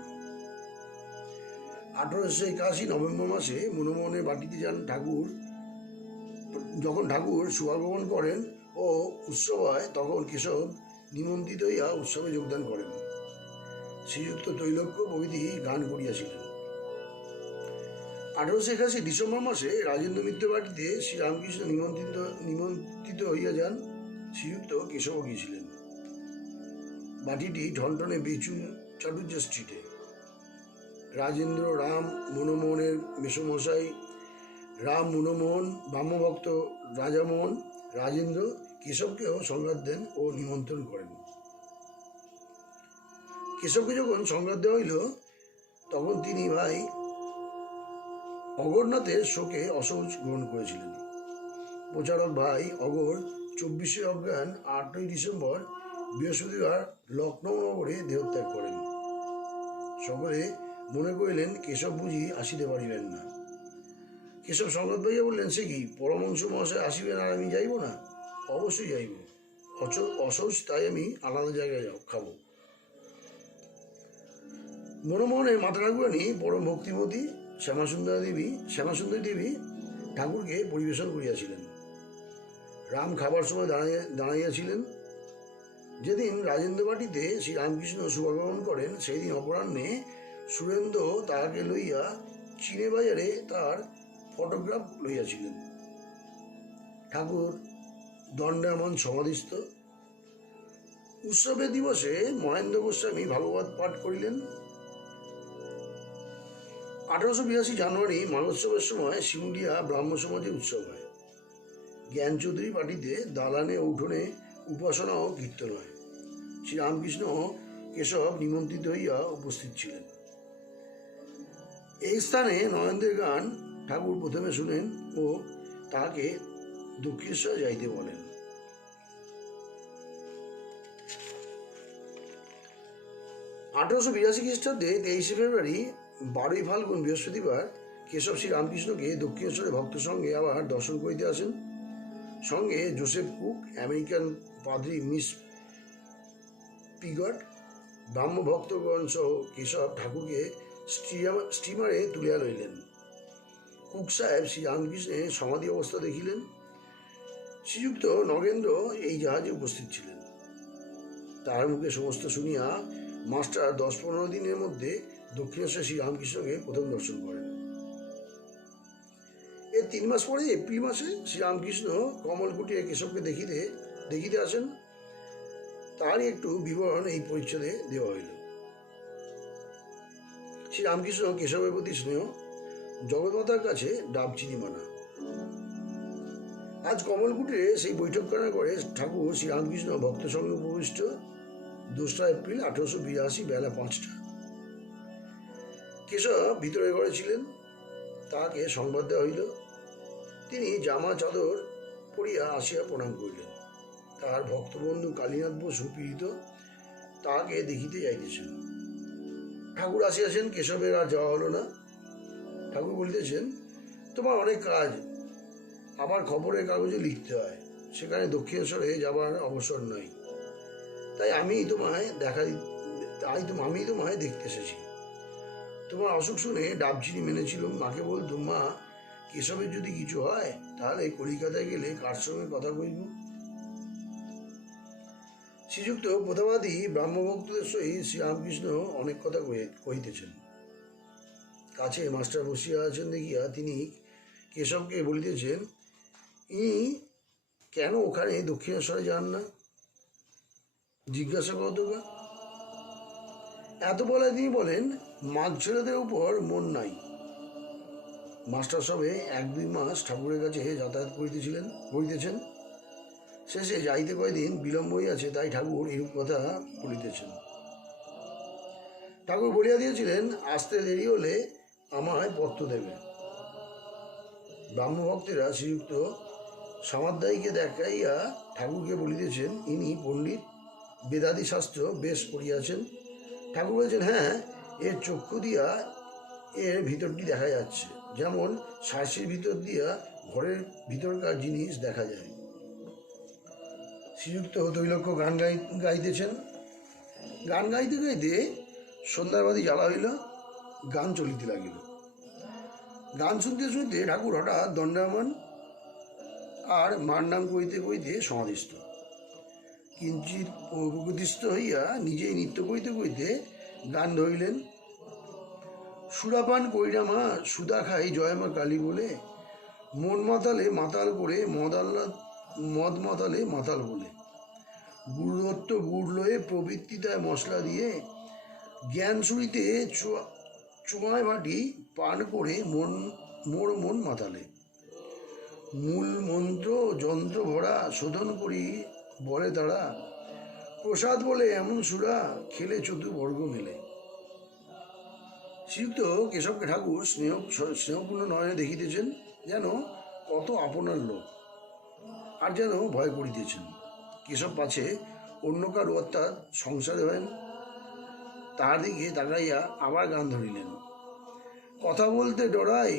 1881 নভেম্বর মাসে মনমোহনের বাটিতে যান ঠাকুর। যখন ঠাকুর শুভাগমন করেন ও উৎসব হয়, তখন কেশব নিমন্ত্রিত হইয়া উৎসবে যোগদান করেন। শ্রীযুক্ত তৈলক্য প্রভৃতি গান করিয়াছিলেন। 1881 ডিসেম্বর মাসে রাজেন্দ্র মিত্র বাটিতে শ্রীরামকৃষ্ণ নিমন্ত্রিত হইয়া যান। শ্রীযুক্ত কেশব গিয়েছিলেন। বাটিটি ঠনঠনে বেচু চাটুর্য স্ট্রিটে। রাজেন্দ্র, রাম, মনমোহনের মেসমশাই রাম, মনমোহন, ব্রাহ্মভক্ত রাজামোহন, রাজেন্দ্র কেশবকেও সংবাদ দেন ও নিমন্ত্রণ করেন। কেশবকে যখন সংবাদ দেওয়া হইল, তখন তিনি ভাই অগরনাথের শোকে অসহজ গ্রহণ করেছিলেন। প্রচারক ভাই অগর 24 অজ্ঞান 8ই ডিসেম্বর বৃহস্পতিবার লখনৌ নগরে দেহত্যাগ করেন। সকলে মনে করিলেন কেশব বুঝি আসিতে পারিবেন না। কেশব সংবাদ পাইয়া বললেন, সে কি, পরমহংস মহাশয় আসিবেন আর আমি যাইব না? অবশ্যই যাইব, অসৌচ, তাই আমি আলাদা জায়গায় খাবো। মনমোহনের মাতা ঠাকুরানী পরম ভক্তিমতী শ্যামাসুন্দরী দেবী ঠাকুরকে পরিবেশন করিয়াছিলেন। রাম খাবার সময় দাঁড়াইয়াছিলেন। যেদিন রাজেন্দ্র বাটিতে শ্রীরামকৃষ্ণ শুভাগমন করেন, সেই দিন অপরাহ্নে সুরেন্দ্র তাহাকে লইয়া চীনে বাজারে তার ফটোগ্রাফ লইয়াছিলেন। ঠাকুর দণ্ডায়মান সমাধিস্থ। উৎসবের দিবসে মহেন্দ্র গোস্বামী ভাগবত পাঠ করিলেন। 1882 জানুয়ারি মাঘোৎসবের সময় শিমুলিয়া ব্রাহ্ম সমাজে উৎসব হয়। জ্ঞান চৌধুরী পার্টিতে দালানে উঠোনে উপাসনা ও কীর্তন হয়। শ্রীরামকৃষ্ণ কেশব নিমন্ত্রিত হইয়া উপস্থিত ছিলেন। এই স্থানে নরেন্দ্রের গান ঠাকুর প্রথমে শুনেন ও তাহাকে দক্ষিণেশ্বর যাইতে বলেন। আঠারোশো 82 খ্রিস্টাব্দে 23 ফেব্রুয়ারি 12ই ফাল্গুন বৃহস্পতিবার কেশব শ্রী রামকৃষ্ণকে দক্ষিণেশ্বরে ভক্ত সঙ্গে আবার দর্শন করিতে আসেন। সঙ্গে জোসেফ কুক, আমেরিকান পাদ্রী মিস পিগট, ব্রাহ্ম ভক্তগণ সহ কেশব ঠাকুরকে স্টিমারে তুলিয়া লইলেন। কুক সাহেব শ্রী রামকৃষ্ণের সমাধি অবস্থা দেখিলেন। শ্রীযুক্ত নগেন্দ্র এই জাহাজে উপস্থিত ছিলেন। তাহার মুখে সমস্ত শুনিয়া মাস্টার 10-15 দিনের মধ্যে দক্ষিণেশ্বর শ্রী রামকৃষ্ণকে প্রথম দর্শন করেন। এর 3 মাস পরে এপ্রিল মাসে শ্রীরামকৃষ্ণ কমলকুটিরে কেশবকে দেখিতে আসেন। তারই একটু বিবরণ এই পরিচ্ছদে দেওয়া হইল। শ্রীরামকৃষ্ণ কেশবের প্রতি স্নেহ, জগৎমাতার কাছে ডাবচিনি মানা। আজ কমলকুটিরে সেই বৈঠকখানা করে ঠাকুর শ্রীরামকৃষ্ণ ভক্ত সঙ্গে উপবিষ্ট। 2 এপ্রিল 1882 বেলা 5টা। কেশব ভিতরের ঘরে ছিলেন। তাহাকে সংবাদ দেওয়া হইল। তিনি জামা চাদর পরিয়া আসিয়া প্রণাম করিলেন। তাহার ভক্তবন্ধু কালীনাথ বসু পীড়িত তাহাকে দেখিতে যাইতেছেন। ঠাকুর আসিয়াছেন, কেশবের আর যাওয়া হলো না। ঠাকুর বলিতেছেন, তোমার অনেক কাজ, আবার খবরের কাগজে লিখতে হয়, সেখানে দক্ষিণেশ্বরে যাবার অবসর নাই। তাই আমি তোমায় দেখতে এসেছি। তোমার অসুখ শুনে ডাবচিনি মেনেছিলাম। মাকে বলতুম, মা, কেশবের যদি কিছু হয় তাহলে কলিকাতায় গেলে কার সঙ্গে কথা কইব। শ্রীযুক্ত প্রতাপাদি ব্রাহ্মভক্তদের সহিত শ্রীরামকৃষ্ণ অনেক কথা কহিতেছেন। কাছে মাস্টার বসিয়া আছেন দেখিয়া তিনি কেশবকে বলিতেছেন, ইনি কেন ওখানে দক্ষিণেশ্বরে যান না, জিজ্ঞাসা করত। এত বলে তিনি বলেন, মাঘ ছেলেদের উপর মন নাই। মাস্টার সবে 1-2 মাস ঠাকুরের কাছে যাতায়াত করিতেছেন। শেষে যাইতে কয়দিন বিলম্ব হইয়াছে, তাই ঠাকুর এরূপ কথা বলিতেছেন। ঠাকুর বলিয়া দিয়েছিলেন, আসতে দেরি হলে আমায় পত্র দেবে। ব্রাহ্মভক্তেরা শ্রীযুক্ত সামাধ্যায়ীকে দেখাইয়া ঠাকুরকে বলিতেছেন, ইনি পণ্ডিত, বেদাদি শাস্ত্র বেশ পড়িয়াছেন। ঠাকুর বলেছেন, হ্যাঁ, এর চক্ষু দিয়া এর ভিতরটি দেখা যাচ্ছে, যেমন শাঁসির ভিতর দিয়া ঘরের ভিতরকার জিনিস দেখা যায়। শ্রীযুক্ত তৈলক্য গান গাইতেছেন। গান গাইতে গাইতে সন্ধ্যাবাদী জ্বালা হইল, গান চলিতে লাগিল। গান শুনতে শুনতে ঠাকুর হঠাৎ দণ্ডায়মান আর মার নাম কইতে কইতে সমাধিস্থ। কিঞ্চিৎ প্রকৃতিস্থ হইয়া নিজেই নৃত্য করিতে করিতে গান ধরিলেন। সুরাপান কইরা মা, সুদা খাই জয় মা কালী বলে, মন মাতালে মাতাল করে মদ মাতালে মাতাল বলে, গুরুদত্ত গুড় লয়ে প্রবৃত্তিতায় মশলা দিয়ে, জ্ঞান সুরিতে চুয়ায় ভাটি পান করে মোর মন মাতালে, মূল মন্ত্র যন্ত্র ভরা শোধন করি বলে তারা, প্রসাদ বলে এমন সুরা খেলে চতুর্বর্গ মেলে। শ্রীযুক্ত কেশবকে ঠাকুর স্নেহপূর্ণ নয়নে দেখিতেছেন, যেন কত আপনার লোক, আর যেন ভয় করিতেছেন। কেশব পাছে অন্য কারো অর্থাৎ সংসারে হয়। তাহার দিকে তাকাইয়া আবার গান ধরিলেন। কথা বলতে ডরাই,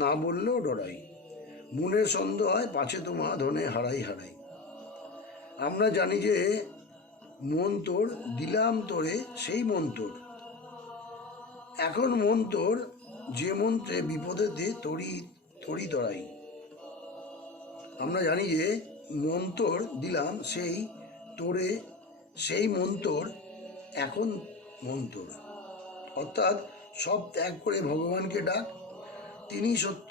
না বললেও ডরাই, মনের সন্দেহ হয় পাছে তোমা ধনে হারাই হারাই। আমরা জানি যে মন তোর, দিলাম তোরে সেই মন তোর, এখন মন তোর, যে মন্ত্রে বিপদেতে তরি তরাই। আমরা জানি যে মন তোর দিলাম সেই তোরে, সেই মন তোর, এখন মন তোর। অর্থাৎ সব ত্যাগ করে ভগবানকে ডাক, তিনি সত্য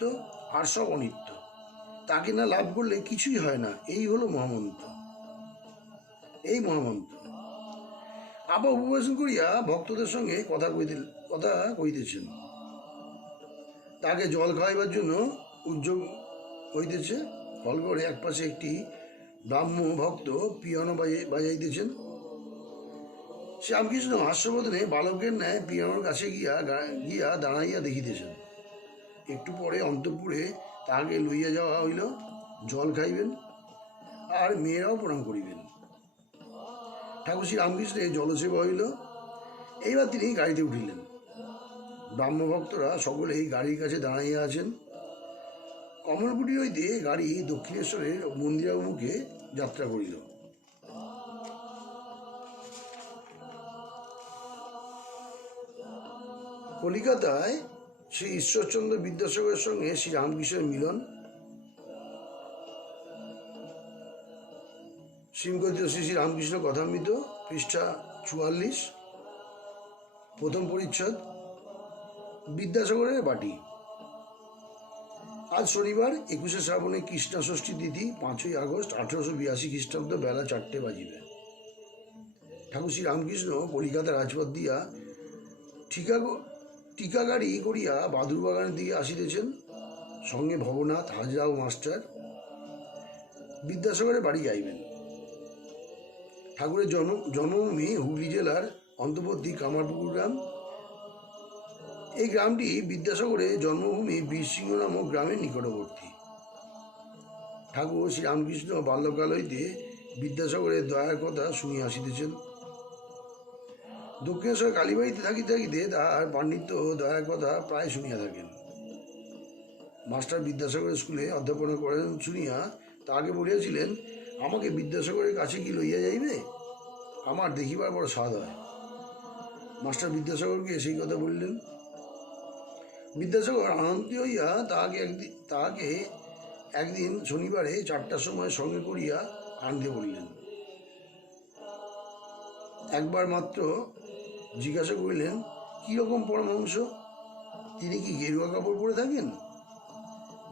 আর সব অনিত্য। তাকে না লাভ করলে কিছুই হয় না, এই হলো মহামন্ত্র। এই মহামন্ত্র আবার উপবেশন করিয়া ভক্তদের সঙ্গে কথা কইতেছেন। তাকে জল খাওয়াইবার জন্য উদ্যোগ হইতেছে। হলঘরে একপাশে একটি ব্রাহ্ম ভক্ত পিয়ানো বাজাইতেছেন। শ্রীরামকৃষ্ণ হাস্যবদনে বালকের ন্যায় পিয়ানোর কাছে গিয়া দাঁড়াইয়া দেখিতেছেন। একটু পরে অন্তঃপুরে তাহাকে লইয়া যাওয়া হইল। জল খাইবেন আর মেয়েরাও প্রণাম করিবেন। ঠাকুর শ্রী রামকৃষ্ণের জলসেবা হইল। এইবার তিনি গাড়িতে উঠিলেন। ব্রাহ্মভক্তরা সকলেই গাড়ির কাছে দাঁড়াইয়া আছেন। কমলকুটি হইতে গাড়ি দক্ষিণেশ্বরের মন্দিরাভিমুখে যাত্রা করিল। কলিকাতায় শ্রী ঈশ্বরচন্দ্র বিদ্যাসাগরের সঙ্গে শ্রী রামকৃষ্ণের মিলন। শ্রীমকথিত শ্রী শ্রী রামকৃষ্ণ কথামৃত, পৃষ্ঠা 44, প্রথম পরিচ্ছদ, বিদ্যাসাগরের বাটি। আজ শনিবার 21শে শ্রাবণে কৃষ্ণা ষষ্ঠী তিথি, 5ই আগস্ট 1882 খ্রিস্টাব্দ, বেলা 4টে বাজিবে। ঠাকুর শ্রী রামকৃষ্ণ কলিকাতা রাজপথ দিয়া টিকা গাড়ি করিয়া বাদুরবাগানের দিকে আসিতেছেন। সঙ্গে ভবনাথ, হাজরা ও মাস্টার। বিদ্যাসাগরের বাড়ি যাইবেন। ঠাকুরের জন্মভূমি হুগলি জেলার অন্তর্বর্তী কামারপুকুর গ্রাম। এই গ্রামটি বিদ্যাসাগরের জন্মভূমি বীরসিংহ নামক গ্রামের নিকটবর্তী। ঠাকুর শ্রী রামকৃষ্ণ বাল্যকাল হইতে বিদ্যাসাগরের দয়ার কথা শুনিয়া আসিতেছেন। দক্ষিণেশ্বর কালীবাড়িতে থাকিতে থাকিতে তাহার পাণ্ডিত্য ও দয়ার কথা প্রায় শুনিয়া থাকেন। মাস্টার বিদ্যাসাগরের স্কুলে অধ্যাপনা করেন শুনিয়া তাহাকে বলিয়াছিলেন, আমাকে বিদ্যাসাগরের কাছে কি লইয়া যাইবে? আমার দেখিবার বড় স্বাদ হয়। মাস্টার বিদ্যাসাগরকে সেই কথা বললেন। বিদ্যাসাগর আনন্দিত হইয়া তাহাকে একদিন শনিবারে 4টার সময় সঙ্গে করিয়া আনতে বলিলেন। একবার মাত্র জিজ্ঞাসা করিলেন, কীরকম পরমহংস? তিনি কি গেরুয়া কাপড় পরে থাকেন?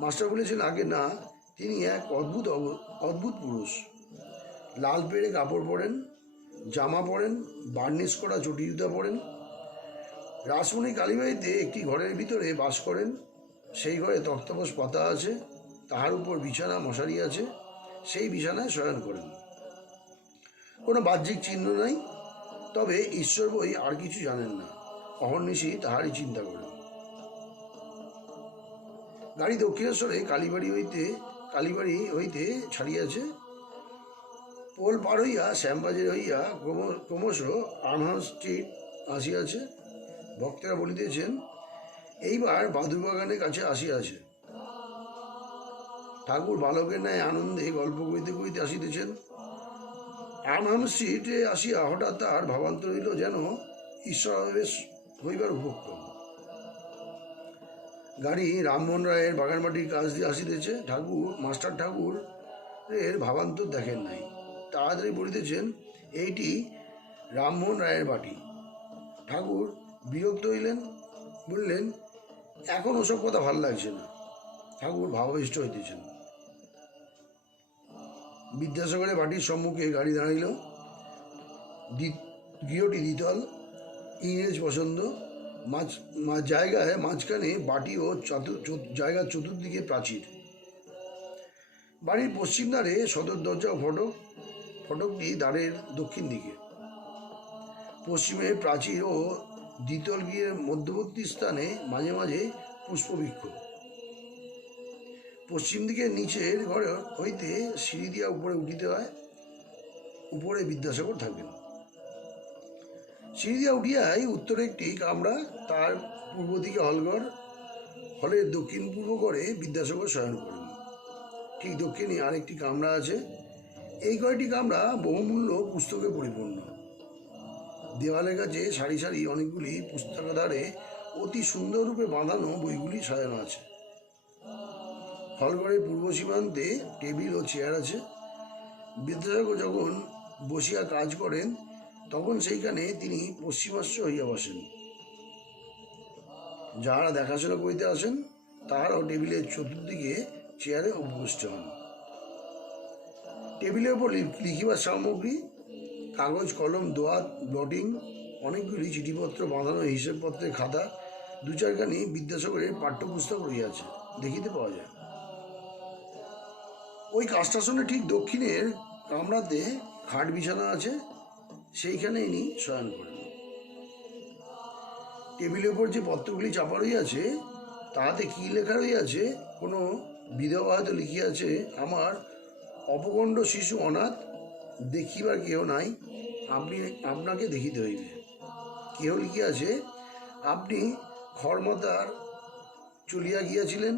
মাস্টার বলেছেন, আগে না, তিনি এক অদ্ভুত পুরুষ। লাল পেড়ে কাপড় পরেন, জামা পরেন, বার্নিশ করা চটি জুতা পরেন। রাসমণি কালীবাড়িতে একটি ঘরের ভিতরে বাস করেন। সেই ঘরে তক্তপোষ পাতা আছে, তাহার উপর বিছানা মশারি আছে। সেই বিছানায় শয়ন করেন। কোনো বাহ্যিক চিহ্ন নাই, তবে ঈশ্বর বই আর কিছু জানেন না। অহর্নিশি তাহারই চিন্তা করেন। গাড়ি দক্ষিণেশ্বরে কালীবাড়ি হইতে ছাড়িয়াছে। পোল পার হইয়া শ্যামবাজার হইয়া ক্রমশ আর্মহাউস স্ট্রিট আসিয়াছে। ভক্তরা বলিতেছেন, এইবার বাদুরবাগানের কাছে আসিয়াছে। ঠাকুর বালকের ন্যায় আনন্দে গল্প করিতে করিতে আসিতেছেন। আর্মহাউস স্ট্রিটে আসিয়া হঠাৎ তাহার ভাবান্তর হইল, যেন ঈশ্বরাবেশ হইবার উপক্রম। গাড়ি রামমোহন রায়ের বাগানবাটির কাছ দিয়ে আসিতেছে। মাস্টার ঠাকুরের ভাবান্তর দেখেন নাই। তাড়াতাড়ি বলিতেছেন, এইটি রামমোহন রায়ের বাটি। ঠাকুর বিরক্ত হইলেন, বললেন, এখন ওসব কথা ভাল লাগছে না। ঠাকুর ভাবাবিষ্ট হইতেছেন। বিদ্যাসাগরের বাটির সম্মুখে গাড়ি দাঁড়াইল। গৃহটি দ্বিতল, ইংরেজ পছন্দ। জায়গায় মাঝখানে বাটি ও জায়গার চতুর্দিকে প্রাচীর। বাড়ির পশ্চিম দ্বারে সদর দরজা ও ফটকটি দ্বারের দক্ষিণ দিকে। পশ্চিমে প্রাচীর ও দ্বিতল গৃহের মধ্যবর্তী স্থানে মাঝে মাঝে পুষ্পবৃক্ষ। পশ্চিম দিকে নিচের ঘর হইতে সিঁড়ি দিয়া উপরে উঠিতে হয়। উপরে বিদ্যাসাগর থাকেন। সিঁড়ি দিয়া উঠিয়াই উত্তরে একটি কামরা, তার পূর্ব দিকে হলঘর। হলের দক্ষিণ পূর্ব ঘরে বিদ্যাসাগর শয়ন করেন। ঠিক দক্ষিণে আরেকটি কামরা আছে। এই কয়টি কামরা বহুমূল্য পুস্তকে পরিপূর্ণ। দেওয়ালের কাছে সারি সারি অনেকগুলি পুস্তকাধারে অতি সুন্দররূপে বাঁধানো বইগুলি সাজানো আছে। হলঘরের পূর্ব সীমান্তে টেবিল ও চেয়ার আছে। বিদ্যাসাগর যখন বসিয়া কাজ করেন, তখন সেইখানে তিনি পশ্চিমাশ্চ হইয়া বসেন। যাহারা দেখাশোনা করিতে আসেন, তাহারাও টেবিলের চতুর্দিকে চেয়ারে উপবিষ্ট হন। টেবিলের উপর লিখিবার সামগ্রী, কাগজ, কলম, দোয়াত, ব্লটিং, অনেকগুলি চিঠিপত্র, বাঁধানো হিসেবপত্রের খাতা, দু চারখানি বিদ্যাসাগরের পাঠ্যপুস্তক রইয়াছে, দেখিতে পাওয়া যায়। ওই কাষ্টাসনের ঠিক দক্ষিণের কামরাতে খাট বিছানা আছে, সেইখানে ইনি শয়ন করেন। টেবিলের উপর যে পত্রগুলি চাপা রইয়াছে তাহাতে কি লেখা রইয়াছে, কোনো বিধবা হয়তো লিখিয়াছে, আমার অপগণ্ড শিশু অনাথ, দেখিবার কেহ নাই, আপনাকে দেখিতে হইবে। কেহ লিখিয়াছে, আপনি খড়মাতার চলিয়া গিয়াছিলেন,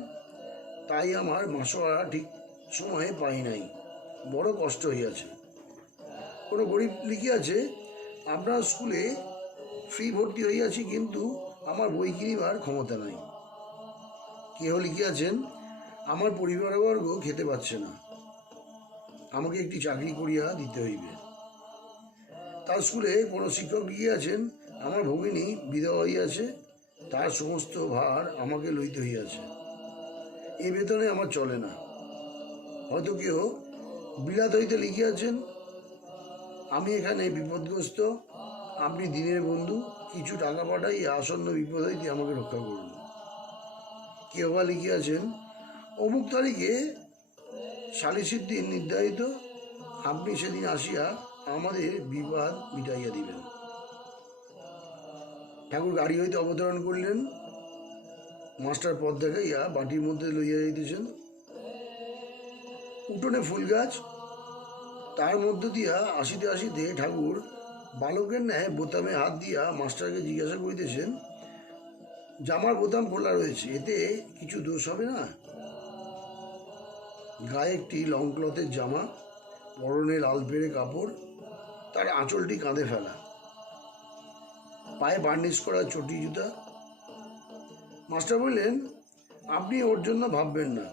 তাই আমার মাসোয়ারা ঠিক সময়ে পাই নাই, বড় কষ্ট হইয়াছে। কোনো গরিব লিখিয়াছে, আপনার স্কুলে ফ্রি ভর্তি হইয়াছি, কিন্তু আমার বই কিনিবার ক্ষমতা নাই। কেহ লিখিয়াছেন, আমার পরিবারবর্গ খেতে পাচ্ছে না, আমাকে একটি চাকরি করিয়া দিতে হইবে। তার স্কুলে কোনো শিক্ষক লিখিয়াছেন, আমার ভগিনী বিধবা হইয়াছে, তার সমস্ত ভার আমাকে লইতে হইয়াছে, এ বেতনে আমার চলে না। হয়তো কেউ বিলাত হইতে লিখিয়াছেন, আমি এখানে বিপদগ্রস্ত, আপনি দিনের বন্ধু, কিছু টাকা পাঠাইয়া আসন্ন বিপদ হইতে আমাকে রক্ষা করুন। কেউ বা লিখিয়াছেন, অমুক তারিখে সালিসির দিন নির্ধারিত, আপনি সেদিন আসিয়া আমাদের বিবাদ মিটাইয়া দিবেন। ঠাকুর গাড়ি হইতে অবতরণ করিলেন, মাস্টার পথ দেখাইয়া বাটির মধ্যে লইয়া যাইতেছেন। উঠোনে ফুল গাছ, তার মধ্য দিয়া আসিতে আসিতে ঠাকুর বালকের ন্যায় বোতামে হাত দিয়া মাস্টারকে জিজ্ঞাসা করিতেছেন, জামার বোতাম খোলা রয়েছে, এতে কিছু দোষ হবে না? গায়ে একটি লং ক্লথের জামা, পরনে লাল পেড়ে কাপড়, তার আঁচলটি কাঁধে ফেলা, পায়ে বার্নিশ করা চটি জুতা। মাস্টার বললেন, আপনি ওর জন্য ভাববেন না,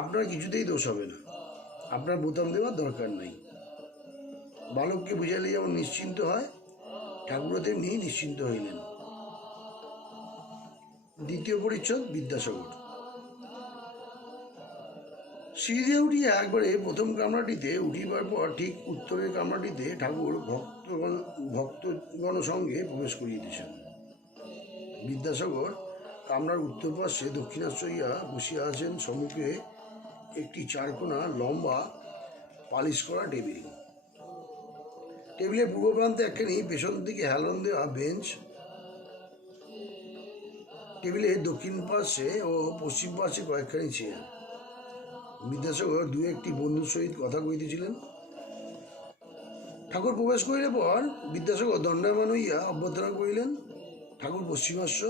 আপনার কিছুতেই দোষ হবে না, আপনার বোতাম দেওয়ার দরকার নাই। বালককে বুঝাইলে যেমন নিশ্চিন্ত হয়, ঠাকুরও তেমনি নিশ্চিন্ত হইলেন। দ্বিতীয় পরিচ্ছদ, বিদ্যাসাগর। সিঁড়ি দিয়ে উঠিয়া একবারে প্রথম কামরাটিতে উঠিবার পর ঠিক উত্তরের কামরাটিতে ঠাকুর ভক্তগণ সঙ্গে প্রবেশ করিতেছেন। বিদ্যাসাগর কামরার উত্তর পার্শ্বে দক্ষিণাশ্র হইয়া বসিয়া আছেন, সম্মুখে একটি চারকোনা লম্বা পালিশ করা টেবিল, টেবিলের পূর্ব প্রান্তে একখানি পেছন দিকে হেলান দেওয়া বেঞ্চ, টেবিলের দক্ষিণ পার্শ্বে ও পশ্চিম পার্শ্বে কয়েকখানি চেয়ার। বিদ্যাসাগর দু একটি বন্ধুর সহিত কথা কইতেছিলেন। ঠাকুর প্রবেশ করিলে পর বিদ্যাসাগর দণ্ডায়মান হইয়া অভ্যর্থনা করিলেন। ঠাকুর পশ্চিমাশ্ব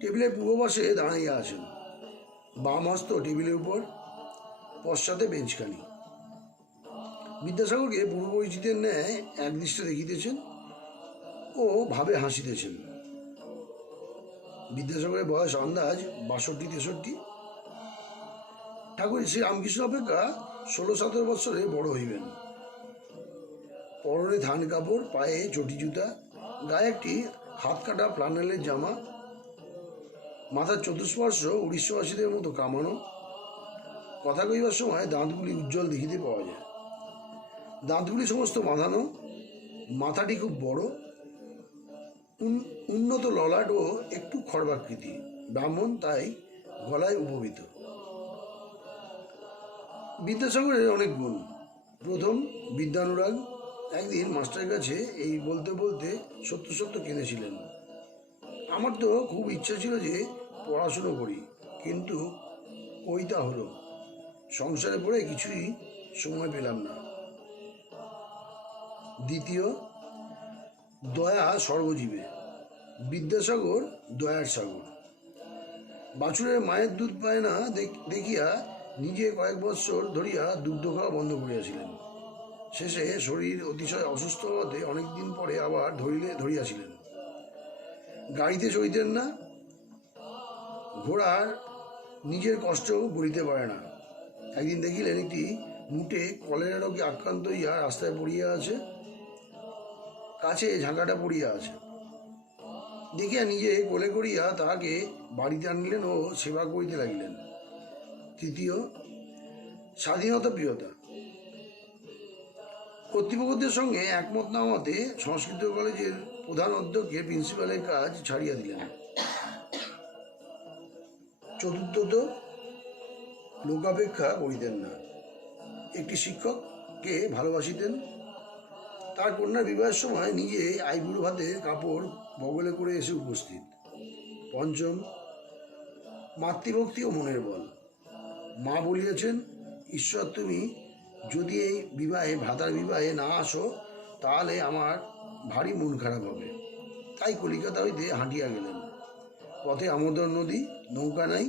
টেবিলের পূর্ব পাশে দাঁড়াইয়া আছেন, বাম হস্ত টেবিলের উপর, পশ্চাতে বেঞ্চখানি। বিদ্যাসাগরকে পূর্ব পরিচিতের ন্যায় একদৃষ্টে দেখিতেছেন ও ভাবে হাসিতেছেন। বিদ্যাসাগরের বয়স আন্দাজ 62-63। ঠাকুর শ্রী রামকৃষ্ণ অপেক্ষা 16-17 বৎসরে বড় হইবেন। পরনে ধান কাপড়, পায়ে চটি জুতা, গায়ে একটি হাত কাটা প্লানেলের জামা, মাথার চতুষ্পার্শ্ব উড়িষ্যবাসীদের মতো কামানো। কথা কইবার সময় দাঁতগুলি উজ্জ্বল দেখিতে পাওয়া যায়। দাঁতগুলি সমস্ত বাঁধানো, মাথাটি খুব বড়, উন্নত ললাট ও একটু খর্বাকৃতি, ব্রাহ্মণ, তাই গলায় উপবিত। বিদ্যাসাগরের অনেক গুণ। প্রথম, বিদ্যানুরাগ। একদিন মাস্টারের কাছে এই বলতে বলতে সত্য সত্য কেঁদেছিলেন। আমার তো খুব ইচ্ছা ছিল যে পড়াশুনো করি, কিন্তু ওইটা হলো, সংসারে পড়ে কিছুই সময় পেলাম না। দ্বিতীয়, দয়া সর্বজীবে। বিদ্যাসাগর দয়ার সাগর। বাছুরের মায়ের দুধ পায় না দেখিয়া নিজে কয়েক বৎসর ধরিয়া দুগ্ধ খাওয়া বন্ধ করিয়াছিলেন। শেষে শরীর অতিশয় অসুস্থ হওয়াতে অনেকদিন পরে আবার ধরিয়াছিলেন। গাড়িতে চড়িতেন না, ঘোড়ার নিজের কষ্ট বলিতে পারে না। একদিন দেখিলেন একটি মুটে কলেরা রোগে আক্রান্ত হইয়া রাস্তায় পড়িয়া আছে, কাছে ঝাঁকাটা পড়িয়া আছে। দেখিয়া নিজে কোলে করিয়া তাহাকে বাড়িতে আনিলেন ও সেবা করিতে লাগিলেন। তৃতীয়, স্বাধীনতা প্রিয়তা। কর্তৃপক্ষদের সঙ্গে একমত না হওয়াতে সংস্কৃত কলেজের প্রধান অধ্যক্ষকে প্রিন্সিপালের কাজ ছাড়িয়ে দিলেন। চতুর্থত, লোকাপেক্ষা করিতেন না। একটি শিক্ষককে ভালোবাসিতেন। তার কন্যার বিবাহের সময় নিজে আইবুড়ো ভাতের কাপড় বগলে করে এসে উপস্থিত। পঞ্চম, মাতৃভক্তি ও মনের বল। মা বলিয়াছেন, ঈশ্বর তুমি যদি এই বিবাহে ভ্রাতার বিবাহে না আসো তাহলে আমার ভারী মন খারাপ হবে। তাই কলিকাতা হইতে হাঁটিয়া গেলেন। পথে আমোদর নদী, নৌকা নাই,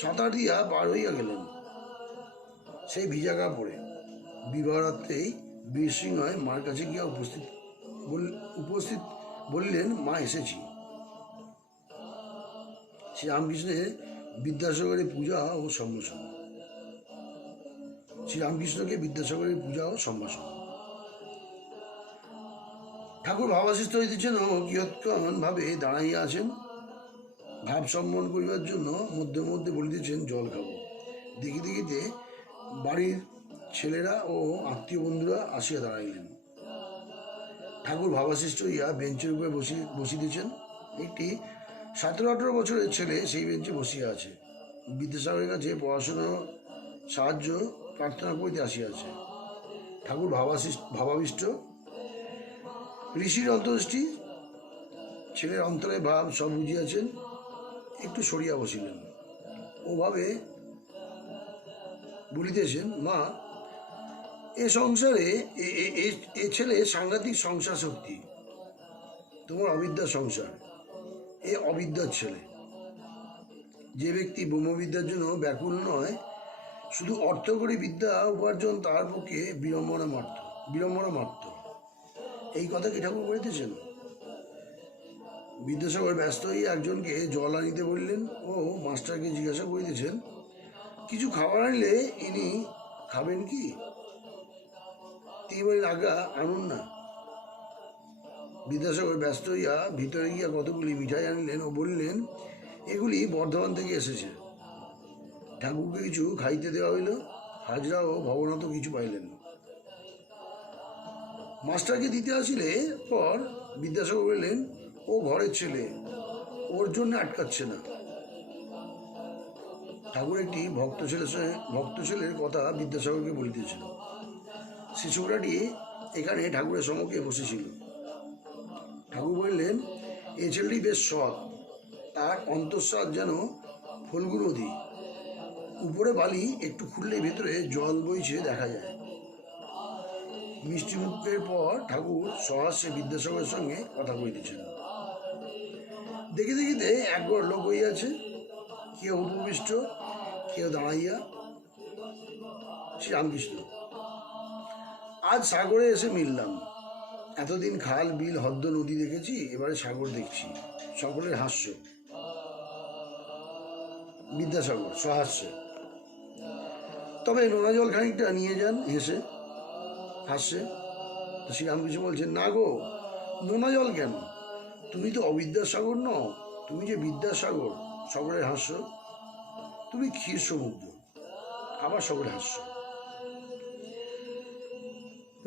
সাঁতার দিয়া পার হইয়া গেলেন। সেই ভিজা কাপড়ে বিবাহরাত্রেই বীরসিংহয় মার কাছে গিয়া উপস্থিত বললেন, মা এসেছি। শ্রীরামকৃষ্ণের বিদ্যাসাগরের পূজা ও সম্ভাষণ। শ্রীরামকৃষ্ণকে বিদ্যাসাগরের পূজা ও সম্ভাষণ। ঠাকুর ভাবাসিষ্ট হইতেছেন ও কিয়ৎক্ষণ ভাবে দাঁড়াইয়া আছেন। ভাব সম্মান করিবার জন্য মধ্যে মধ্যে বলিতেছেন, জল খাবো। দেখি দেখিতে বাড়ির ছেলেরা ও আত্মীয় বন্ধুরা আসিয়া দাঁড়াইলেন। ঠাকুর ভাবাসিষ্ট হইয়া বেঞ্চের উপরে বসিতেছেন। একটি 17-18 বছরের ছেলে সেই বেঞ্চে বসিয়া আছে। বিদ্যাসাগরের কাছে পড়াশোনার সাহায্য প্রার্থনা করিতে আসিয়াছে। ঠাকুর ভাবাবিষ্ট। ঋষির অন্তর্দৃষ্টি, ছেলের অন্তরে ভাব সব বুঝিয়াছেন। একটু সরিয়া বসিলেন। ওভাবে বলিতেছেন, মা এ সংসারে এ ছেলে সাংঘাতিক সংসার শক্তি। তোমার অবিদ্যার সংসার, এ অবিদ্যার ছেলে। যে ব্যক্তি ব্রহ্মবিদ্যার জন্য ব্যাকুল নয়, শুধু অর্থকরী বিদ্যা উপার্জন তার পক্ষে বিড়ম্বনা মাত্র। এই কথা কি ঠাকুর বলিতেছেন? বিদ্যাসাগর ব্যস্ত হইয়া একজনকে জল আনিতে বললেন ও মাস্টারকে জিজ্ঞাসা করিতেছেন, কিছু খাবার আনলে ইনি খাবেন কি? তিনি বলেন, আজ্ঞা আনুন না। বিদ্যাসাগর ব্যস্ত হইয়া ভিতরে গিয়া কতগুলি মিঠাই আনিলেন ও বললেন, এগুলি বর্ধমান থেকে এসেছে। ঠাকুরকে কিছু খাইতে দেওয়া হইল। হাজরা ও ভবনাথ কিছু পাইলেন। মাস্টারকে দিতে আসিলে পর বিদ্যাসাগর বললেন, ও ঘরের ছেলে, ওর জন্য আটকাচ্ছে না। ঠাকুর একটি ভক্ত ছেলের কথা বিদ্যাসাগরকে বলিতেছিল। সে ছোকরাটি এখানে ঠাকুরের সম্মুখে বসেছিল। ঠাকুর বললেন, এ ছেলেটি বেশ সৎ, তার অন্তঃসার যেন ফল্গু নদী। উপরে বালি একটু খুললে ভেতরে জল বইছে দেখা যায়। মিষ্টি মুখের পর ঠাকুর সহাস্যে বিদ্যাসাগরের সঙ্গে কথা কইতেছেন। দেখে দেখিতে একবার লোক হইয়াছে, কেউ উপবিষ্ট, কেউ দাঁড়াইয়া। শ্রীরামকৃষ্ণ, আজ সাগরে এসে মিললাম। এতদিন খাল, বিল, হদ্দ, নদী দেখেছি, এবারে সাগর দেখছি। সকলের হাস্য। বিদ্যাসাগর সহাস্যে, তবে নোনা জল খানিকটা নিয়ে যান, হেসে হাসছে। তো শ্রীরামকৃষ্ণ বলছেন, না গো, নোনা জল কেন? তুমি তো অবিদ্যাসাগর নও, তুমি যে বিদ্যাসাগর। সকলের হাস্য। তুমি ক্ষীর সমুদ্র। আবার সকলের হাস্য।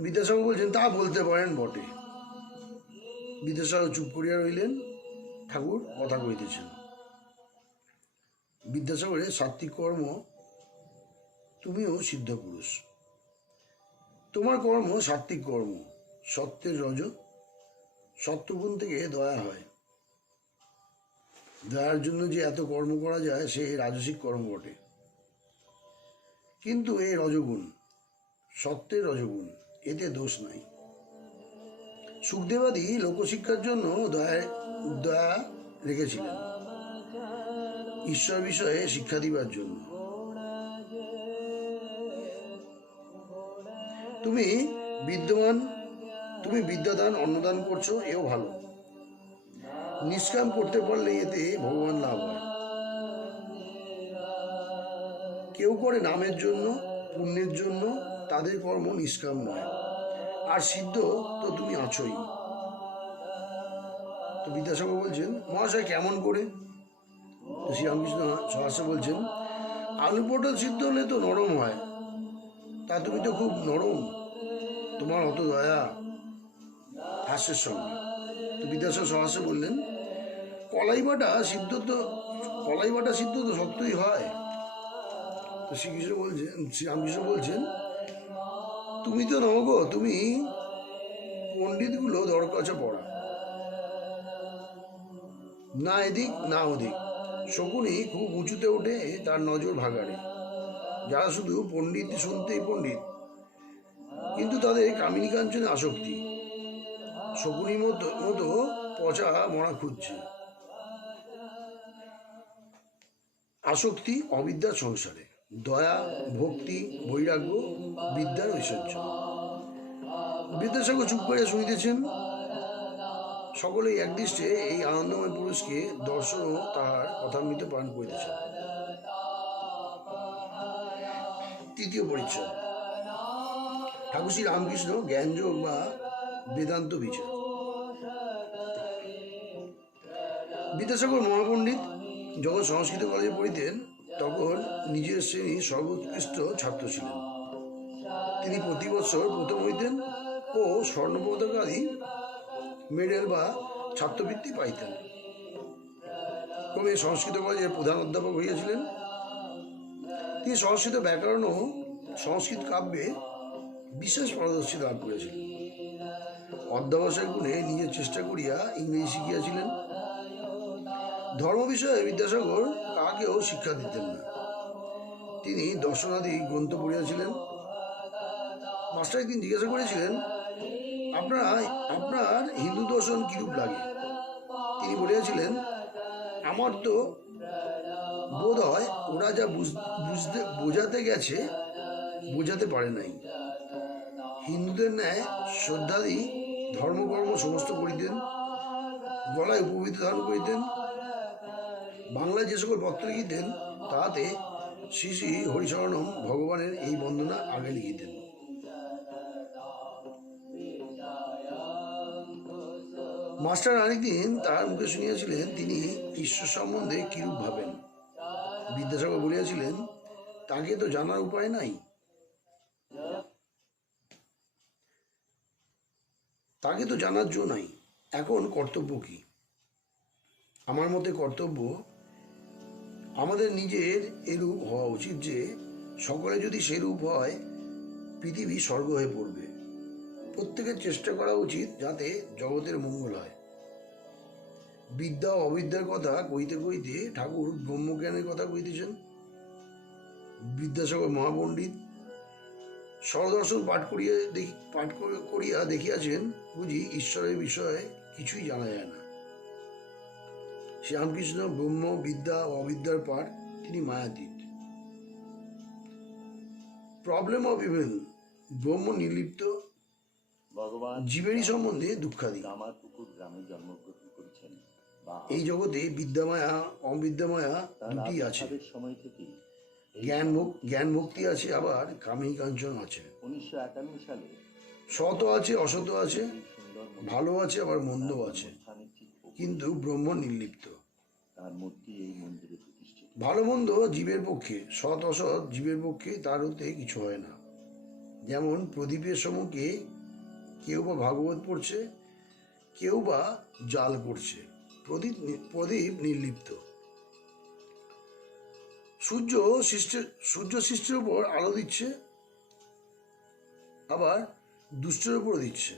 বিদ্যাসাগর বলছেন, তা বলতে পারেন বটে। বিদ্যাসাগর চুপ করিয়া রইলেন। ঠাকুর কথা কইতেছেন। বিদ্যাসাগরের সাত্ত্বিক কর্ম, তুমিও সিদ্ধ পুরুষ। তোমার কর্ম সাত্ত্বিক কর্ম, সত্যের রজ। সত্যগুণ থেকে দয়া হয়। দয়ার জন্য যে এত কর্ম করা যায়, সে রাজসিক কর্ম বটে। কিন্তু এই রজগুণ, সত্যের রজগুণ, এতে দোষ নাই। সুখদেবাদী লোকশিক্ষার জন্য দয়া রেখেছিলেন, ঈশ্বর বিষয়ে শিক্ষা দিবার জন্য। তুমি বিদ্যাদান, অন্নদান করছো, এও ভালো। নিষ্কাম করতে পারলে এতে ভগবান লাভ হয়। কেউ করে নামের জন্য, পুণ্যের জন্য, তাদের কর্ম নিষ্কাম নয়। আর সিদ্ধ তো তুমি আছোই। তো বিদ্যাসাগর বলছেন, মহাশয় কেমন করে? তো শ্রীরামকৃষ্ণ সহস্য বলছেন, আলু পটল সিদ্ধ হলে তো নরম হয়, তা তুমি তো খুব নরম, তোমার অত দয়া। হাস্যের সঙ্গে তো বিদ্যাসাগর সহসে বললেন, কলাই বাটা সিদ্ধ তো শক্তই হয়। তো শ্রীরামকৃষ্ণ বলছেন, তুমি তো নও গো, তুমি পণ্ডিতগুলো দরকাছে পড়া, না এদিক না ওদিক। শকুনি খুব উঁচুতে ওঠে, তার নজর ভাগাড়ে। যারা শুধু পণ্ডিত শুনতেই পণ্ডিত, কিন্তু তাদের কামিনী কাঞ্চনে আসক্তি। শকুনির মতো মতো পচা মরা খুঁজছে। আসক্তি অবিদ্যার সংসারে, দয়া, ভক্তি, বৈরাগ্য বিদ্যার ঐশ্বর্য। বিদ্যাসাগর চুপ করে শুনিতেছেন। সকলেই একদৃষ্টে এই আনন্দময় পুরুষকে দর্শন ও তাহার কথামৃত পান করিতেছেন। তৃতীয় পরিচ্ছদ, ঠাকুর শ্রী রামকৃষ্ণ জ্ঞানযোগ বা বেদান্ত বিচার। বিদ্যাসাগর মহাপণ্ডিত যখন সংস্কৃত কলেজে পড়িতেন, তখন নিজের শ্রেণীর সর্বোৎকৃষ্ট ছাত্র ছিলেন। তিনি প্রতি বছর প্রথম হইতেন ও স্বর্ণপদক আদি মেডেল বা ছাত্রবৃত্তি পাইতেন। ক্রমে সংস্কৃত কলেজের প্রধান অধ্যাপক হইয়াছিলেন। তিনি সংস্কৃত ব্যাকরণ ও সংস্কৃত কাব্যে বিশেষ পারদর্শী লাভ করেছিলেন। অধ্যাবসায় গুণে নিজের চেষ্টা করিয়া ইংরেজি শিখিয়াছিলেন। ধর্ম বিষয়ে বিদ্যাসাগর কাকেও শিক্ষা দিতেন না। তিনি দর্শনাদি গ্রন্থ পড়িয়াছিলেন। মাস্টার একদিন জিজ্ঞাসা করেছিলেন, আপনার হিন্দু দর্শন কিরূপ লাগে? তিনি বলিয়াছিলেন, আমার তো বোধ হয় ওরা যা বোঝাতে গেছে বোঝাতে পারে নাই। হিন্দুদের ন্যায় শ্রদ্ধাদি ধর্মকর্ম সমস্ত করিতেন, গলায় উপবৃত ধারণ করিতেন। বাংলায় যে সকল পত্র লিখিতেন, তাহাতে শ্রী শ্রী হরিশরণম ভগবানের এই বন্দনা আগে লিখিতেন। মাস্টার আরেকদিন তাহার মুখে শুনিয়াছিলেন, তিনি ঈশ্বর সম্বন্ধে কিরূপ ভাবেন। বিদ্যাসাগর বলিয়াছিলেন, তাকে তো জানার উপায় নাই, তাকে তো জানার জো নাই। এখন কর্তব্য কি? আমার মতে কর্তব্য আমাদের নিজের এরূপ হওয়া উচিত যে সকলে যদি সেরূপ হয়, পৃথিবী স্বর্গ হয়ে পড়বে। প্রত্যেকের চেষ্টা করা উচিত যাতে জগতের মঙ্গল হয়। বিদ্যা ও অবিদ্যার কথা কইতে কইতে ঠাকুর ব্রহ্মজ্ঞানের কথা কইতেছেন। বিদ্যাসাগর মহাপণ্ডিত স্বরদর্শন পাঠ করিয়া দেখিয়াছেন, বুঝি ঈশ্বরের বিষয়ে কিছুই জানা যায় না। শ্রীরামকৃষ্ণ ব্রহ্ম, বিদ্যা ও অবিদ্যার পাঠ, তিনি মায়াতীত। প্রবলেম অফ ইভেন, ব্রহ্ম নির্লিপ্ত, ভগবান জীবেরই সম্বন্ধে দুঃখাদি। কামারপুকুর গ্রামে জন্মগ্রহণ করেছেন। এই জগতে বিদ্যামায়া অবিদ্যামায়া দুটি আছে। সময় থেকে জ্ঞান ভক্তি আছে, আবার কামিনী কাঞ্চন আছে। 1951 সালে সৎ আছে, অসৎ আছে, ভালো আছে, আবার মন্দ আছে, কিন্তু ব্রহ্ম নির্লিপ্ত। তার মূর্তি এই মন্দিরে প্রতিষ্ঠিত। ভালো মন্দ জীবের পক্ষে, সৎ অসৎ জীবের পক্ষে, তার হতে কিছু হয় না। যেমন প্রদীপের সম্মুখে কেউ বা ভাগবত পড়ছে, কেউ বা জাল করছে, প্রদীপ নির্লিপ্ত। সূর্য সৃষ্টির উপর আলো দিচ্ছে, আবার দুষ্টের উপর দিচ্ছে।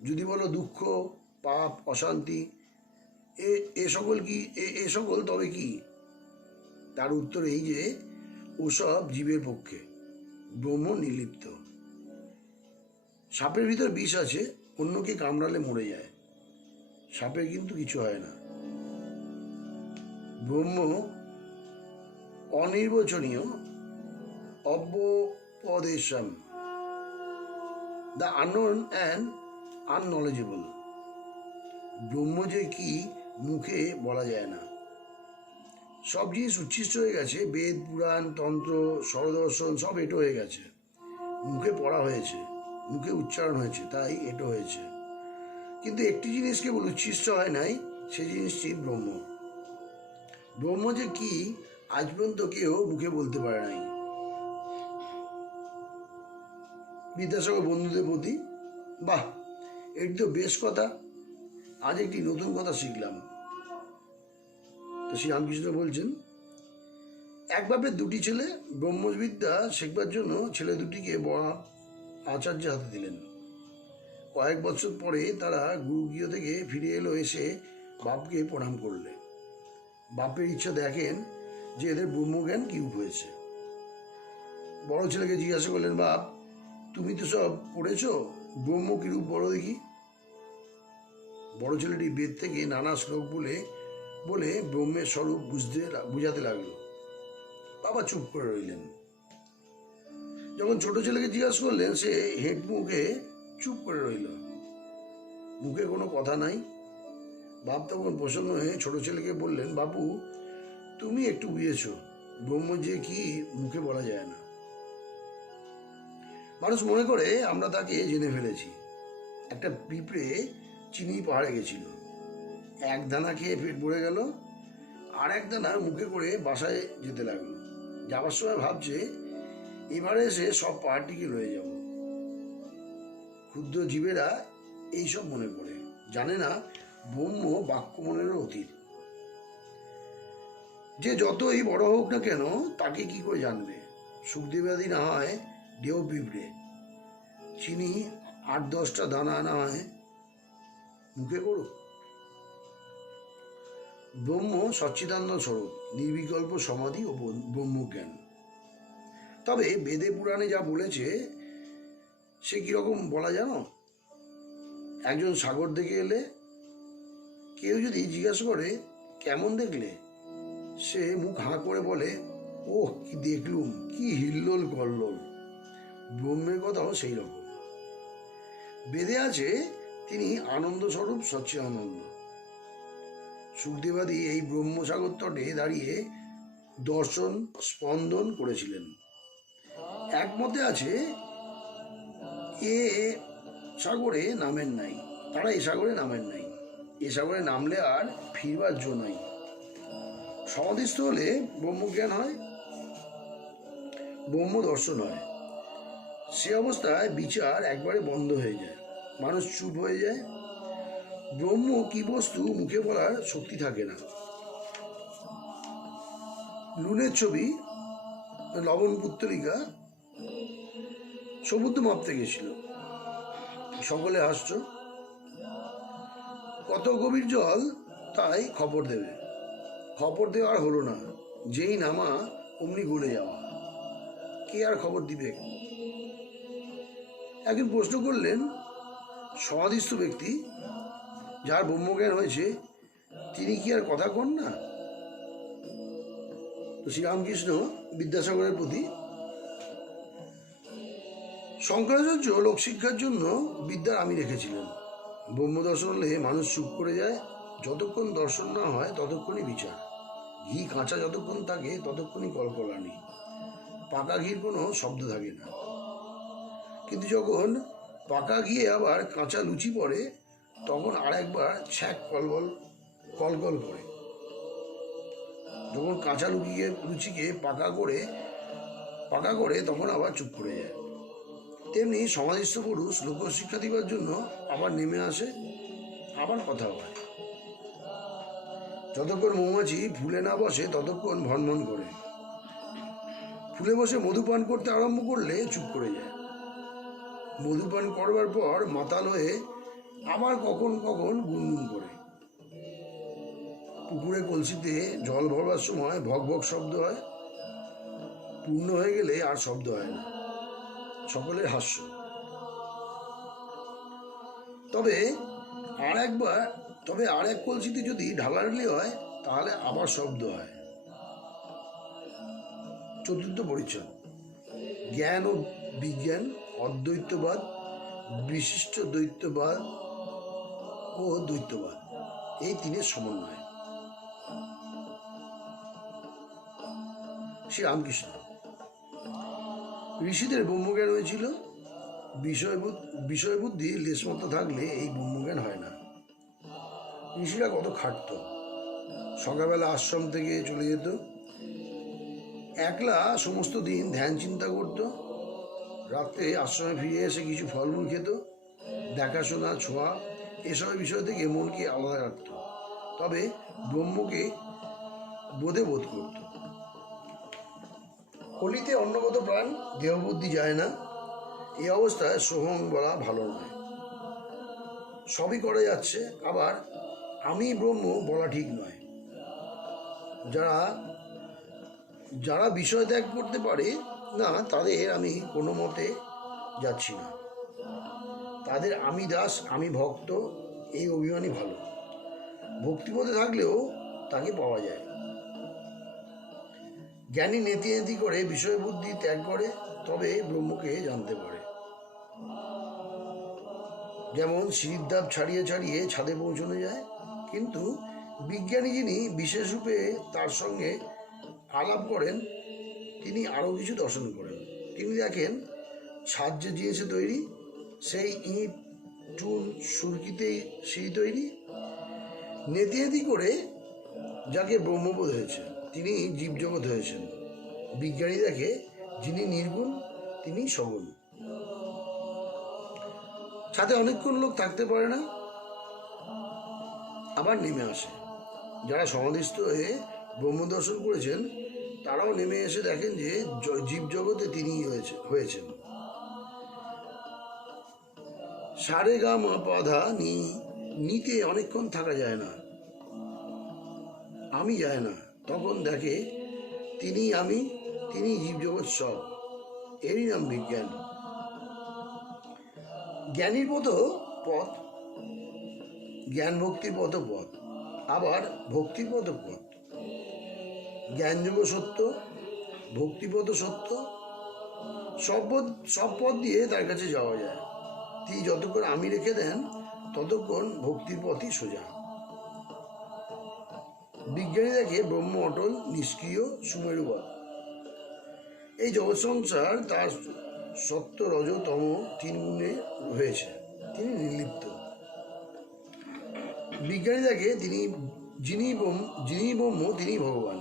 যদি বলো দুঃখ, পাপ, অশান্তি এ সকল তবে কি? তার উত্তর এই যে ওসব জীবের পক্ষে, ব্রহ্ম নির্লিপ্ত। সাপের ভিতর বিষ আছে, অন্যকে কামড়ালে মরে যায়, সাপের কিন্তু কিছু হয় না। ব্রহ্ম অনির্বচনীয়, অব্যপদেশম, দ্য আননোন অ্যান্ড আননলেজেবল। ব্রহ্ম যে কি মুখে বলা যায় না। সব জিনিস উচ্ছিষ্ট হয়ে গেছে, বেদ, পুরাণ, তন্ত্র, স্বরদর্শন সব এটো হয়ে গেছে, মুখে পড়া হয়েছে, মুখে উচ্চারণ হয়েছে, তাই এটো হয়েছে। কিন্তু একটি জিনিস কেবল উচ্ছিষ্ট হয় নাই, সে জিনিসটি ব্রহ্ম। ব্রহ্ম যে কি আজ পর্যন্ত কেউ মুখে বলতে পারে নাই। বিদ্যাসাগর বন্ধুদের প্রতি, বাহ, এটি তো বেশ কথা, আজ একটি নতুন কথা শিখলাম। তো শ্রীরামকৃষ্ণ বলছেন, এক বাপের দুটি ছেলে ব্রহ্মবিদ্যা শেখবার জন্য ছেলে দুটিকে বড় আচার্যের হাতে দিলেন। কয়েক বছর পরে তারা গুরুগৃহ থেকে ফিরে এলো, এসে বাপকে প্রণাম করলে। বাপের ইচ্ছা দেখেন যে এদের ব্রহ্মজ্ঞান কিরূপ হয়েছে। বড় ছেলেকে জিজ্ঞাসা করলেন, বাপ, তুমি তো সব পড়েছ, ব্রহ্ম কিরূপ বলো দেখি। বড় ছেলেটি বেদ থেকে নানা শ্লোক বলে বলে ব্রহ্মের স্বরূপ বুঝাতে লাগলো। বাবা চুপ করে রইলেন। যখন ছোট ছেলেকে জিজ্ঞাসা করলেন, সে হেঁট মুখে চুপ করে রইল, মুখে কোনো কথা নাই। বাপ তখন প্রসন্ন হয়ে ছোট ছেলেকে বললেন, বাপু, তুমি একটু বুঝেছ, ব্রহ্ম যে কি মুখে বলা যায় না। মানুষ মনে করে আমরা তাকে জেনে ফেলেছি। একটা পিঁপড়ে চিনি পাহাড়ে গেছিল, এক দানা খেয়ে পেট ভরে গেল, আর এক দানা মুখে করে বাসায় যেতে লাগলো। যাবার সময় ভাবছে, এবারে এসে সব পাহাড়টিকে লয়ে যাব। ক্ষুদ্র জীবেরা এইসব মনে করে, জানে না ব্রহ্ম বাক্য মনেরও অতীত। যে যতই বড় হোক না কেন, তাকে কি করে জানবে? সুখদেবাদি না হয় দেও পিঁপড়ে, চিনি 8-10টা দানা না হয় মুখে করুক। ব্রহ্ম সচ্চিদানন্দ স্বরূপ, নির্বিকল্প সমাধি ও ব্রহ্মজ্ঞান। তবে বেদে পুরাণে যা বলেছে সে কিরকম বলা জানো? একজন সাগর দেখে এলে, কেউ যদি জিজ্ঞাসা করে কেমন দেখলে, সে মুখ হাঁ করে বলে, ওহ কি দেখলুম, কি হিল্লোল কল্লোল। ব্রহ্মের কথাও সেই রকম। বেদে আছে তিনি আনন্দ স্বরূপ সচ্চিদানন্দ। সুখদেবাদি এই ব্রহ্মসাগর তটে দাঁড়িয়ে দর্শন স্পন্দন করেছিলেন। একমতে আছে এ সাগরে নামেন নাই, তারা এ সাগরে নামেন নাই, এ সাগরে নামলে আর ফিরবার জো নাই। সমাধিস্থ হলে ব্রহ্মজ্ঞান হয়, ব্রহ্ম দর্শন হয়। সে অবস্থায় বিচার একবারে বন্ধ হয়ে যায়, মানুষ চুপ হয়ে যায়। ব্রহ্ম কি বস্তু মুখে বলার শক্তি থাকে না। লুনের ছবি লবণ পুত্তলিকা সমুদ্র মাপতে গেছিল, সকলে হাসছ। কত গভীর জল তাই খবর দেবে, খবর দেওয়ার হলো না, যেই নামা অমনি গলে যাওয়া, কে আর খবর দিবে? একজন প্রশ্ন করলেন, সমাধিস্থ ব্যক্তি যার ব্রহ্মজ্ঞান হয়েছে, তিনি কি আর কথা কন না? তো শ্রীরামকৃষ্ণ বিদ্যাসাগরের প্রতি, শঙ্করাচার্য লোকশিক্ষার জন্য বিদ্যার আমি রেখেছিলেন। ব্রহ্মদর্শন হলে মানুষ চুপ করে যায়, যতক্ষণ দর্শন না হয় ততক্ষণই বিচার। ঘি কাঁচা যতক্ষণ থাকে ততক্ষণই কলকলানি, পাকা ঘির কোনো শব্দ থাকে না। কিন্তু যখন পাকা ঘিয়ে আবার কাঁচা লুচি পড়ে, তখন আর একবার ছ্যাক কলকল করে। যখন কাঁচা লুচিকে পাকা করে তখন আবার চুপ করে যায়। তেমনি সমাধিস্থ পুরুষ লোকশিক্ষা দিবার জন্য আবার নেমে আসে, আবার কথা হয়। যতক্ষণ মৌমাছি ফুলে না বসে ততক্ষণ ভনভন করে, ফুলে বসে মধুপান করতে আরম্ভ করলে চুপ করে যায়। মধুপান করবার পর মাতাল হয়ে আবার কখন কখন গুনগুন করে। পুকুরে কলসিতে জল ভরবার সময় ভক ভক শব্দ হয়, পূর্ণ হয়ে গেলে আর শব্দ হয় না, সকলের হাস্য। তবে আর এক কলসিতে যদি ঢালাঢালি হয়, তাহলে আবার শব্দ হয়। চতুর্থ পরিচ্ছদ, জ্ঞান ও বিজ্ঞান, অদ্বৈতবাদ, বিশিষ্ট দ্বৈতবাদ ও দ্বৈতবাদ, এই তিনের সমন্বয়। শ্রীরামকৃষ্ণ, ঋষিদের ব্রহ্মজ্ঞান হয়েছিল। বিষয় বুদ্ধি লেশমাত্র থাকলে এই ব্রহ্মজ্ঞান হয় না। ঋষিরা কত খাটত, সকালবেলা আশ্রম থেকে চলে যেত, একলা সমস্ত দিন ধ্যান চিন্তা করত, রাত্রে আশ্রমে ফিরে এসে কিছু ফলমূল খেত, দেখাশোনা, ছোঁয়া এসব বিষয় থেকে মনকে আলাদা রাখত, তবে ব্রহ্মকে বোধে বোধ করত। কলিতে অন্নগত প্রাণ দেহবুদ্ধি যায় না, এই অবস্থায় সোহং বলা ভালো নয়। সবই করা যাচ্ছে, আবার আমি ব্রহ্ম বলা ঠিক নয়। যারা যারা বিষয় ত্যাগ করতে পারে না, তাদের আমি কোনো মতে যাচ্ছি না। তাদের আমি দাস, আমি ভক্ত, এই অভিমানই ভালো। ভক্তিপথে থাকলেও তাকে পাওয়া যায়। জ্ঞানী নেতি নেতি করে বিষয় বুদ্ধি ত্যাগ করে, তবে ব্রহ্মকে জানতে পারে। যেমন সিঁড়ির ধাপ ছাড়িয়ে ছাড়িয়ে ছাদে পৌঁছানো যায়, কিন্তু বিজ্ঞানী যিনি বিশেষ রূপে তার সঙ্গে আলাপ করেন, তিনি আরও কিছু দর্শন করেন। তিনি দেখেন ছাদ যে জিনিসে তৈরি, সেই ইট চুন সুরকিতেই সিঁড়ি তৈরি। নেতি নেতি করে যাকে ব্রহ্মবোধ হয়েছে, তিনি জীবজগৎ হয়েছেন। বিজ্ঞানী দেখে যিনি নির্গুণ, তিনি সগুণ। সাথে অনেকক্ষণ লোক থাকতে পারে না, আবার নেমে আসে। যারা সমাধিস্থ হয়ে ব্রহ্মদর্শন করেছেন, তারাও নেমে এসে দেখেন যে জীবজগতে তিনি হয়েছেন। সারে গা মা পাধা নিতে অনেকক্ষণ থাকা যায় না, আমি যায় না। তখন দেখে তিনি আমি, তিনি জীবজগৎ সব। এরই নাম বিজ্ঞান। জ্ঞানীর পথ জ্ঞান ভক্তির পথ, আবার ভক্তির পথ। জ্ঞানযোগ সত্য, ভক্তিপথ সত্য, সব পথ দিয়ে তার কাছে যাওয়া যায়। তিনি যতক্ষণ আমি রেখে দেন, ততক্ষণ ভক্তির পথই সোজা। বিজ্ঞানী দেখে ব্রহ্ম অটল, নিষ্ক্রিয়, সুমেরুবৎ। এই জগৎ সংসার তার সত্য, রজ, তম তিন গুণে হয়েছে, তিনি নির্লিপ্ত। বিজ্ঞানী দেখে যিনি ব্রহ্ম, তিনি ভগবান।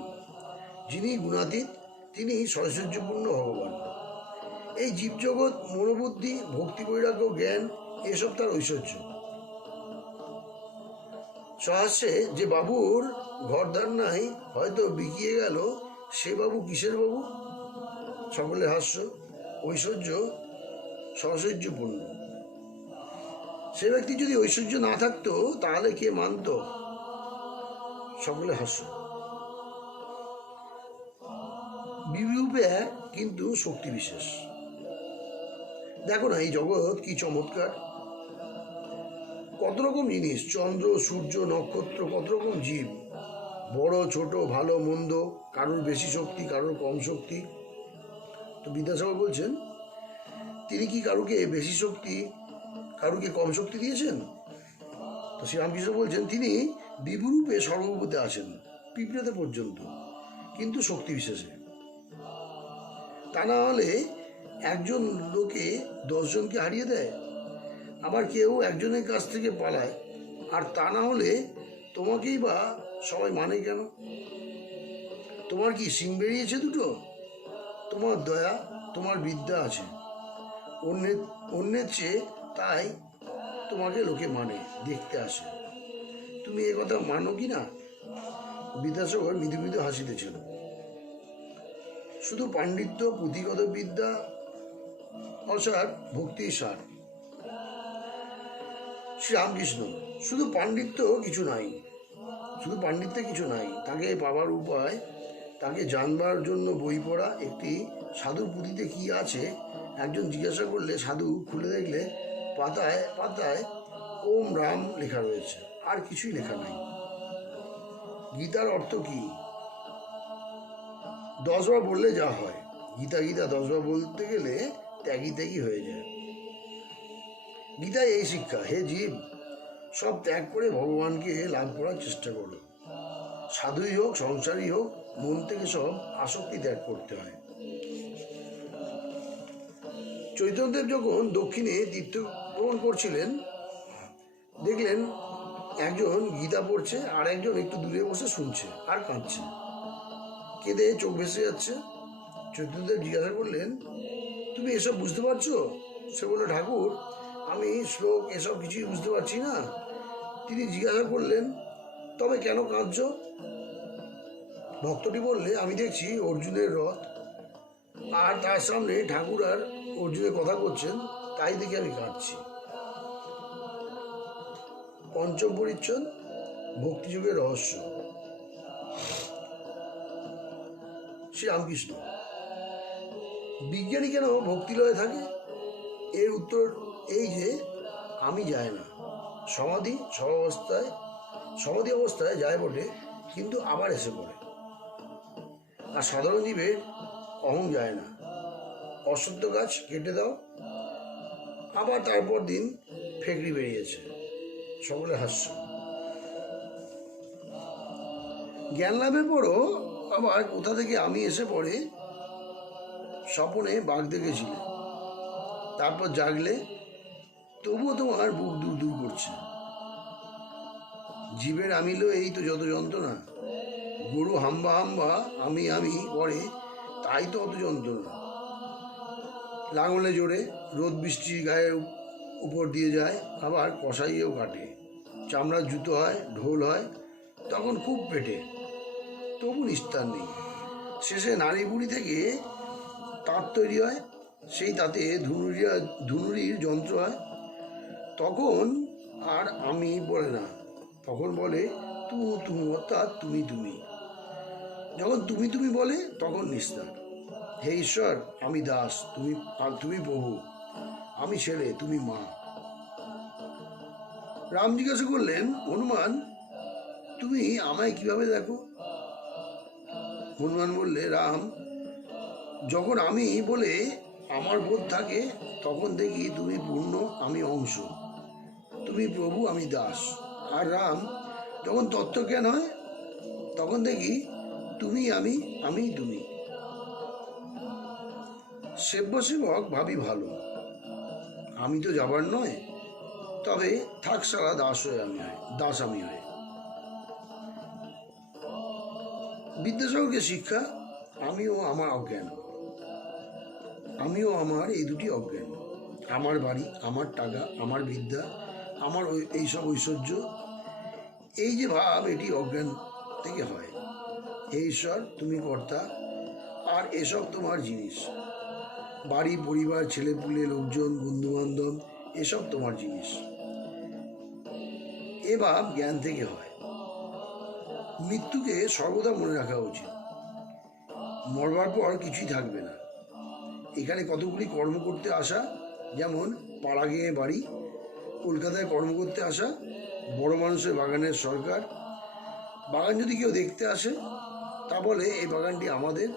যিনি গুণাতীত, তিনি সৈশ্বর্যপূর্ণ ভগবান। এই জীবজগৎ, মনোবুদ্ধি, ভক্তি, বৈরাগ্য, জ্ঞান এসব তার ঐশ্বর্য। সহাস্যে যে বাবুর ঘরদার নাই, হয়তো বিকিয়ে গেল, সে বাবু কিসের বাবু? সকলের হাস্য। ঐশ্বর্য সৈশ্বর্যপূর্ণ। সে ব্যক্তি যদি ঐশ্বর্য না থাকতো, তাহলে কে মানত? সকলে হাস্য। বিরূপে এক, কিন্তু শক্তি বিশেষ। দেখো না এই জগৎ কি চমৎকার! কত রকম জিনিস, চন্দ্র, সূর্য, নক্ষত্র, কত রকম জীব, বড় ছোট, ভালো মন্দ, কারোর বেশি শক্তি, কারোর কম শক্তি। তো বিদ্যাসাগর বলছেন, তিনি কি কারুকে বেশি শক্তি, কারুকে কম শক্তি দিয়েছেন? তো শ্রীরামকৃষ্ণ বলছেন, তিনি বিভূরূপে সর্বভূতে আছেন, পিঁপড়েতে পর্যন্ত, কিন্তু শক্তি বিশেষে। তা না হলে একজন লোকে 10 জনকে হারিয়ে দেয়, আবার কেউ একজনের কাছ থেকে পালায়, আর তা না হলে তোমাকেই বা সবাই মানে কেন? তোমার কি শিং বেরিয়েছে দুটো? তোমার দয়া, তোমার বিদ্যা আছে অন্যের চেয়ে, তাই তোমাকে লোকে মানে, দেখতে আসে। তুমি এ কথা মানো কি না? বিদ্যাসাগর মৃদু মৃদু হাসিতেছিল। শুধু পাণ্ডিত্য, পুঁথিগত বিদ্যা অসার, ভক্তির সার। শ্রীরামকৃষ্ণ, শুধু পাণ্ডিত্যে কিছু নাই, তাকে পাবার উপায়, তাকে জানবার জন্য বই পড়া। একটি সাধুর পুঁথিতে কি আছে একজন জিজ্ঞাসা করলে, সাধু খুলে দেখলে পাতায় পাতায় ওম রাম লেখা রয়েছে, আর কিছুই লেখা নাই। গীতার অর্থ কি? 10 বার বললে যা হয়। গীতা 10 বার বলতে গেলে ত্যাগী হয়ে যায়। গীতায় এই শিক্ষা, হে জীব, সব ত্যাগ করে ভগবানকে লাভ করার চেষ্টা করো। সাধুই হোক, সংসারই হোক, মন থেকে সব আসক্তি ত্যাগ করতে হয়। চৈতন্যদেব যখন দক্ষিণে তীর্থ ভ্রমণ করছিলেন, দেখলেন একজন গীতা পড়ছে, আর একজন একটু দূরে বসে শুনছে আর কাঁদছে, কেঁদে চোখ ভেসে যাচ্ছে। চৈতন্যদেব জিজ্ঞাসা করলেন, তুমি এসব বুঝতে পারছো? সে বলল, ঠাকুর, আমি শ্লোক এসব কিছুই বুঝতে পারছি না। তিনি জিজ্ঞাসা করলেন, তবে কেন কাঁদছো? ভক্তটি বললে, আমি দেখছি অর্জুনের রথ, আর তার সামনে ঠাকুর আর অর্জুনের কথা করছেন, তাই দেখে আমি কাঁদছি। পঞ্চম পরিচ্ছদ, ভক্তিযোগের রহস্য। শ্রীরামকৃষ্ণ, বিজ্ঞানী কেন ভক্তিলয়ে থাকে? এর উত্তর এই যে, আমি যায় না। সমাধি অবস্থায় যায় বটে, কিন্তু আবার এসে পড়ে। আর সাধারণ জীবের অহং যায় না। অসত্য গাছ কেটে দাও, আবার তারপর দিন ফেকড়ি বেরিয়েছে। সকলে হাস্য। জ্ঞান লাভের পরও আবার কোথা থেকে আমি এসে পড়ে। স্বপনে বাঘ দেখেছিলে, তারপর জাগলে, তবুও তোমার বুক দূর দূর করছে। জীবের আমিল এই তো যত যন্ত্রণা। গরু হাম্বা হাম্বা আমি করে, তাই তো অত যন্ত্রণা। লাঙলে জোরে রোদ বৃষ্টি গায়ের উপর দিয়ে যায়, আবার কষাইয়েও কাটে। চামড়ার জুতো হয়, ঢোল হয়, তখন খুব পেটে, তবু নিস্তার নেই। শেষে নারী বুড়ি থেকে তাঁত তৈরি হয়, সেই তাতে ধুনুরির যন্ত্র হয়। তখন আর আমি বলে না, তখন বলে তুমি, অর্থাৎ তুমি। যখন তুমি বলে, তখন নিস্তার। হে ঈশ্বর, আমি দাস, তুমি প্রভু, আমি ছেলে, তুমি মা। রাম জিজ্ঞাসা করলেন, হনুমান, তুমি আমায় কিভাবে দেখো? হনুমান বললে, রাম, যখন আমি বলে আমার বোধ থাকে, তখন দেখি তুমি পূর্ণ, আমি অংশ, তুমি প্রভু, আমি দাস। আর রাম, যখন তত্ত্বজ্ঞান হয়, তখন দেখি তুমি আমি তুমি। সেব্য সেবক ভাবি ভালো, আমি তো যাবার নয়, তবে থাক সারা দাস আমি হয়ে। বিদ্যাসাগরকে শিক্ষা, আমিও আমার এই দুটি অজ্ঞান। আমার বাড়ি, আমার টাকা, আমার বিদ্যা, আমার এইসব ঐশ্বর্য, এই যে ভাব, এটি অজ্ঞান থেকে হয়। হে ঈশ্বর, তুমি কর্তা, আর এসব তোমার জিনিস। বাড়ি, পরিবার, ছেলেপুলে, লোকজন, বন্ধু বান্ধব, এসব তোমার জিনিস। এ ভাব জ্ঞান থেকে হয়। মৃত্যুকে সর্বদা মনে রাখা উচিত। মরবার পর কিছুই থাকবে না। এখানে কতগুলি কর্ম করতে আসা, যেমন পাড়া গিয়ে বাড়ি, কলকাতায় কর্ম করতে আসা, বড় মানুষের বাগানের সরকার। বাগান যদি কেউ দেখতে আসে, তা বলে এই বাগানটি আমাদের,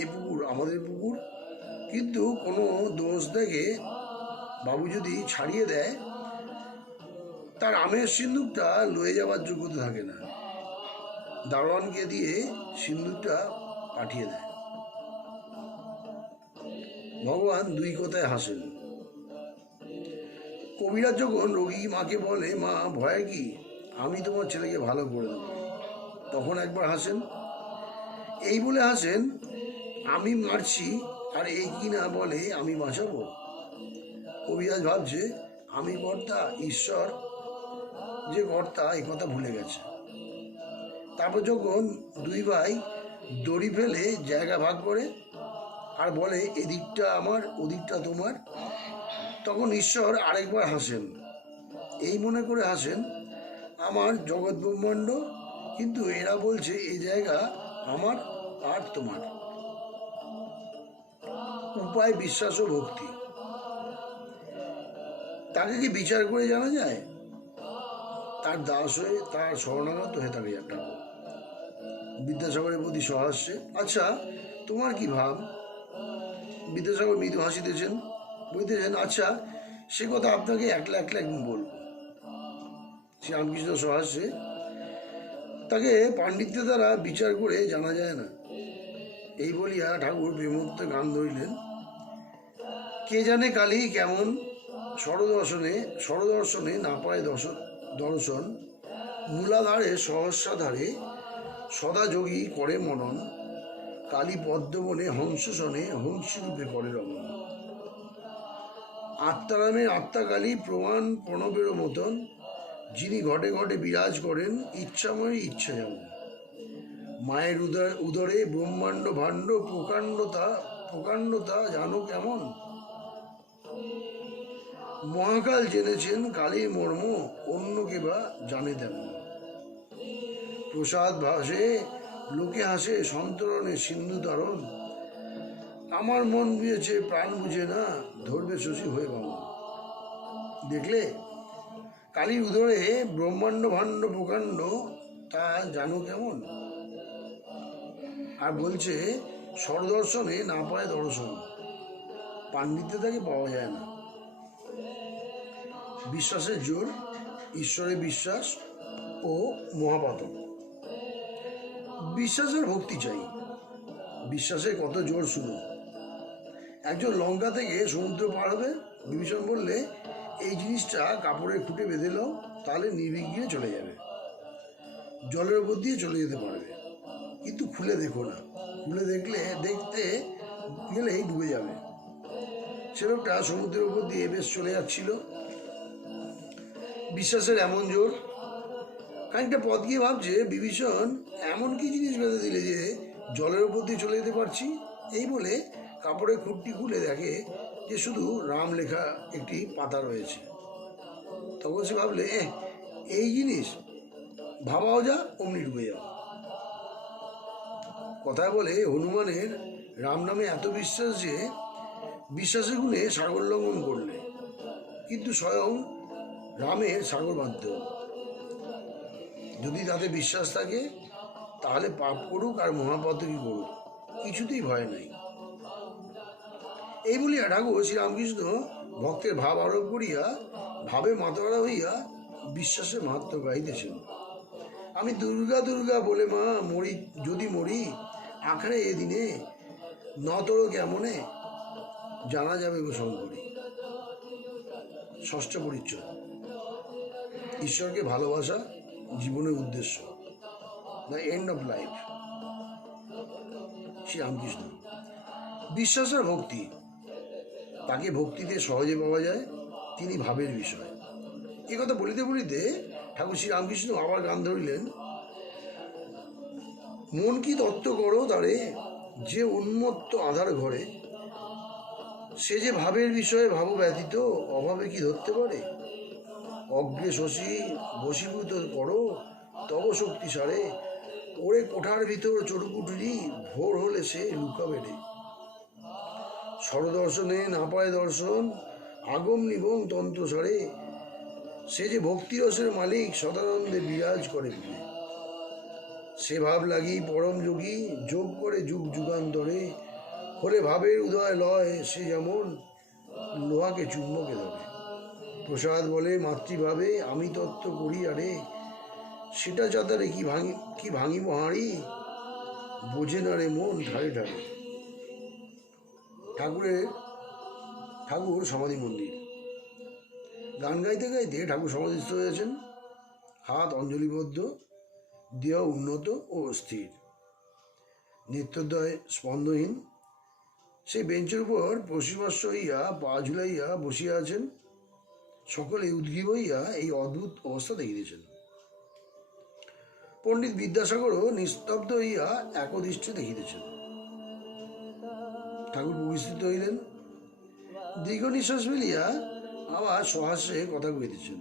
এ পুকুর আমাদের পুকুর। কিন্তু কোনো দোষ দেখে বাবু যদি ছাড়িয়ে দেয়, তার আমের সিন্দুকটা লয়ে যাওয়ার যোগ্যতা থাকে না। দারোয়ানকে দিয়ে সিন্দুকটা পাঠিয়ে দেয়। ভগবান দুই কথায় হাসেন। কবিরাজ যখন রোগী মাকে বলে, মা ভয় কি, আমি তোমার ছেলেকে ভালো করে দেবো, তখন একবার হাসেন। এই বলে হাসেন, আমি মারছি আর এই কি না বলে আমি বাঁচাবো। কবিরাজ ভাবছে, আমি কর্তা, ঈশ্বর যে কর্তা, এই কথা ভুলে গেছে। তারপর যখন দুই ভাই দড়ি ফেলে জায়গা ভাগ করে আর বলে, এদিকটা আমার, ওদিকটা তোমার, তখন ঈশ্বর আরেকবার হাসেন। এই মনে করে হাসেন, আমার জগৎ ব্রহ্মাণ্ড, কিন্তু এরা বলছে এই জায়গা আমার আর তোমার। উপায়, বিশ্বাস ও ভক্তি। তাকে কি বিচার করে জানা যায়? তার দাস হয়ে, তার শরণাগত হয়ে তাকে একটা। বিদ্যাসাগরের প্রতি সহাস্যে, আচ্ছা তোমার কি ভাব? বিদ্যাসাগর মৃদু হাসিতেছেন, বলতেছেন, আচ্ছা সে কথা আপনাকে একলা একদিন বলবো। শ্রীরামকৃষ্ণ সহাস্যে, তাকে পাণ্ডিত্যের দ্বারা বিচার করে জানা যায় না। এই বলিয়া ঠাকুর প্রেমোক্তে গান ধরিলেন। কে জানে কালী কেমন সরদর্শনে না পায় দর্শন, মূলাধারে সহস্রাধারে সদা যোগী করে মনন, কালী পদ্মবনে হংসসনে হংসরূপে করে রমণ। আত্মারামের আত্মাকালী প্রমাণ প্রণবের মতন, যিনি ঘটে ঘটে বিরাজ করেন ইচ্ছাময় ইচ্ছা যেমন। মায়ের উদরে ব্রহ্মাণ্ড ভাণ্ড প্রকাণ্ডতা জানো কেমন। মহাকাল জেনেছেন কালীর মর্ম, অন্যকে বা জানে তেমন। প্রসাদ ভাসে লোকে হাসে সন্তরণে সিন্ধু তারণ। আমার মন বুঝেছে প্রাণ বুঝে না, ধরবে শশী হয়ে বামন। দেখলে কালীর উদরে ব্রহ্মাণ্ড ভাণ্ড প্রকাণ্ড তা জানো কেমন। আর বলছে স্বরদর্শনে না পায় দর্শন, পাণ্ডিত্যে তাকে পাওয়া যায় না। বিশ্বাসের জোর, ঈশ্বরে বিশ্বাস ও মহাপাতক। বিশ্বাসের ভক্তি চাই, বিশ্বাসের কত জোর শুনো। একজন লঙ্কা থেকে সমুদ্র পার হবে, বিভীষণ বললে এই জিনিসটা কাপড়ের খুঁটে বেঁধে নাও, তাহলে নির্বিঘ্নে চলে যাবে, জলের উপর দিয়ে চলে যেতে পারবে। কিন্তু খুলে দেখো না, খুলে দেখতে গেলেই ডুবে যাবে। সে লোকটা সমুদ্রের উপর দিয়ে বেশ চলে যাচ্ছিল। বিশ্বাসের এমন জোর, খানিকটা পথ গিয়ে ভাবছে বিভীষণ এমন কি জিনিস বেঁধে দিলে যে জলের উপর দিয়ে চলে যেতে পারছি। এই বলে কাপড়ের খুঁটটি খুলে দেখে যে শুধু রাম লেখা একটি পাতা রয়েছে। তখন সে ভাবলে এই জিনিস ভাবাও যা, অমনি ডুবে যাও। কথায় বলে হনুমানের রাম নামে এত বিশ্বাস যে বিশ্বাসের গুণে সাগর লঙ্ঘন করলে, কিন্তু স্বয়ং রামের সাগর বাঁধতে হল। যদি তাতে বিশ্বাস থাকে তাহলে পাপ করুক আর মহাপাতকই করুক, কিছুতেই ভয় নাই। এই বলিয়া ঠাকুর শ্রীরামকৃষ্ণ ভক্তের ভাব আরোপ করিয়া ভাবে মাতোয়ারা হইয়া বিশ্বাসের মাহাত্ম্য গাইতেছেন। আমি দুর্গা দুর্গা বলে মা মরি, যদি মরি আখড়ে এদিনে নতর কেমনে জানা যাবে গো শঙ্করী। ষষ্ঠ পরিচ্ছদ। ঈশ্বরকে ভালোবাসা জীবনের উদ্দেশ্য, the end of life. Sri Ramakrishna. বিশ্বাস আর ভক্তি, তাকে ভক্তিতে সহজে পাওয়া যায়, তিনি ভাবের বিষয়। এ কথা বলিতে বলিতে ঠাকুর শ্রীরামকৃষ্ণ আবার গান ধরিলেন। মন কি তত্ত্ব করো তারে, যে উন্মত্ত আধার ঘরে, সে যে ভাবের বিষয়ে ভাব ব্যতীত অভাবে কি ধরতে পারে। অগ্রে শশী বশীভূত করো তব শক্তি সারে, ওরে কোঠার ভিতর চড়ুকুটুরি, ভোর হলে সে লুকাবে রে। স্বরদর্শনে না পায় দর্শন, আগম নিবং তন্ত্র সারে, সে যে ভক্তিরসের মালিক সদানন্দে বিরাজ করে ফিরে। সে ভাব লাগি পরম যোগী, যোগ করে যুগ যুগান্তরে, হলে ভাবের উদয় লয়, সে যেমন লোহাকে চুম্বকে ধরে। প্রসাদ বলে মাতৃভাবে আমি তত্ত্ব করি আরে, সেটা চাতারে কি ভাঙিব হাঁড়ি, বোঝে না রে মন ঢারে ঢারে। ঠাকুর সমাধি মন্দির। গান গাইতে গাইতে ঠাকুর সমাধিস্থ হয়েছেন, হাত অঞ্জলিবদ্ধ, দেহ উন্নত ও স্থির, নেত্রদ্বয় স্পন্দহীন। সেই বেঞ্চের উপর পশ্চিমাশ্য হইয়া পা ঝুলাইয়া বসিয়া আছেন। সকলে উদ্গ্রীব হইয়া এই অদ্ভুত অবস্থা দেখিতেছেন। পণ্ডিত বিদ্যাসাগরও নিস্তব্ধ হইয়া একদৃষ্টে দেখিতেছেন। ঠাকুর প্রবিষ্ঠিত হইলেন, দীর্ঘ নিঃশ্বাস ফেলিয়া আবার সহাস্যে কথা কইতেছেন।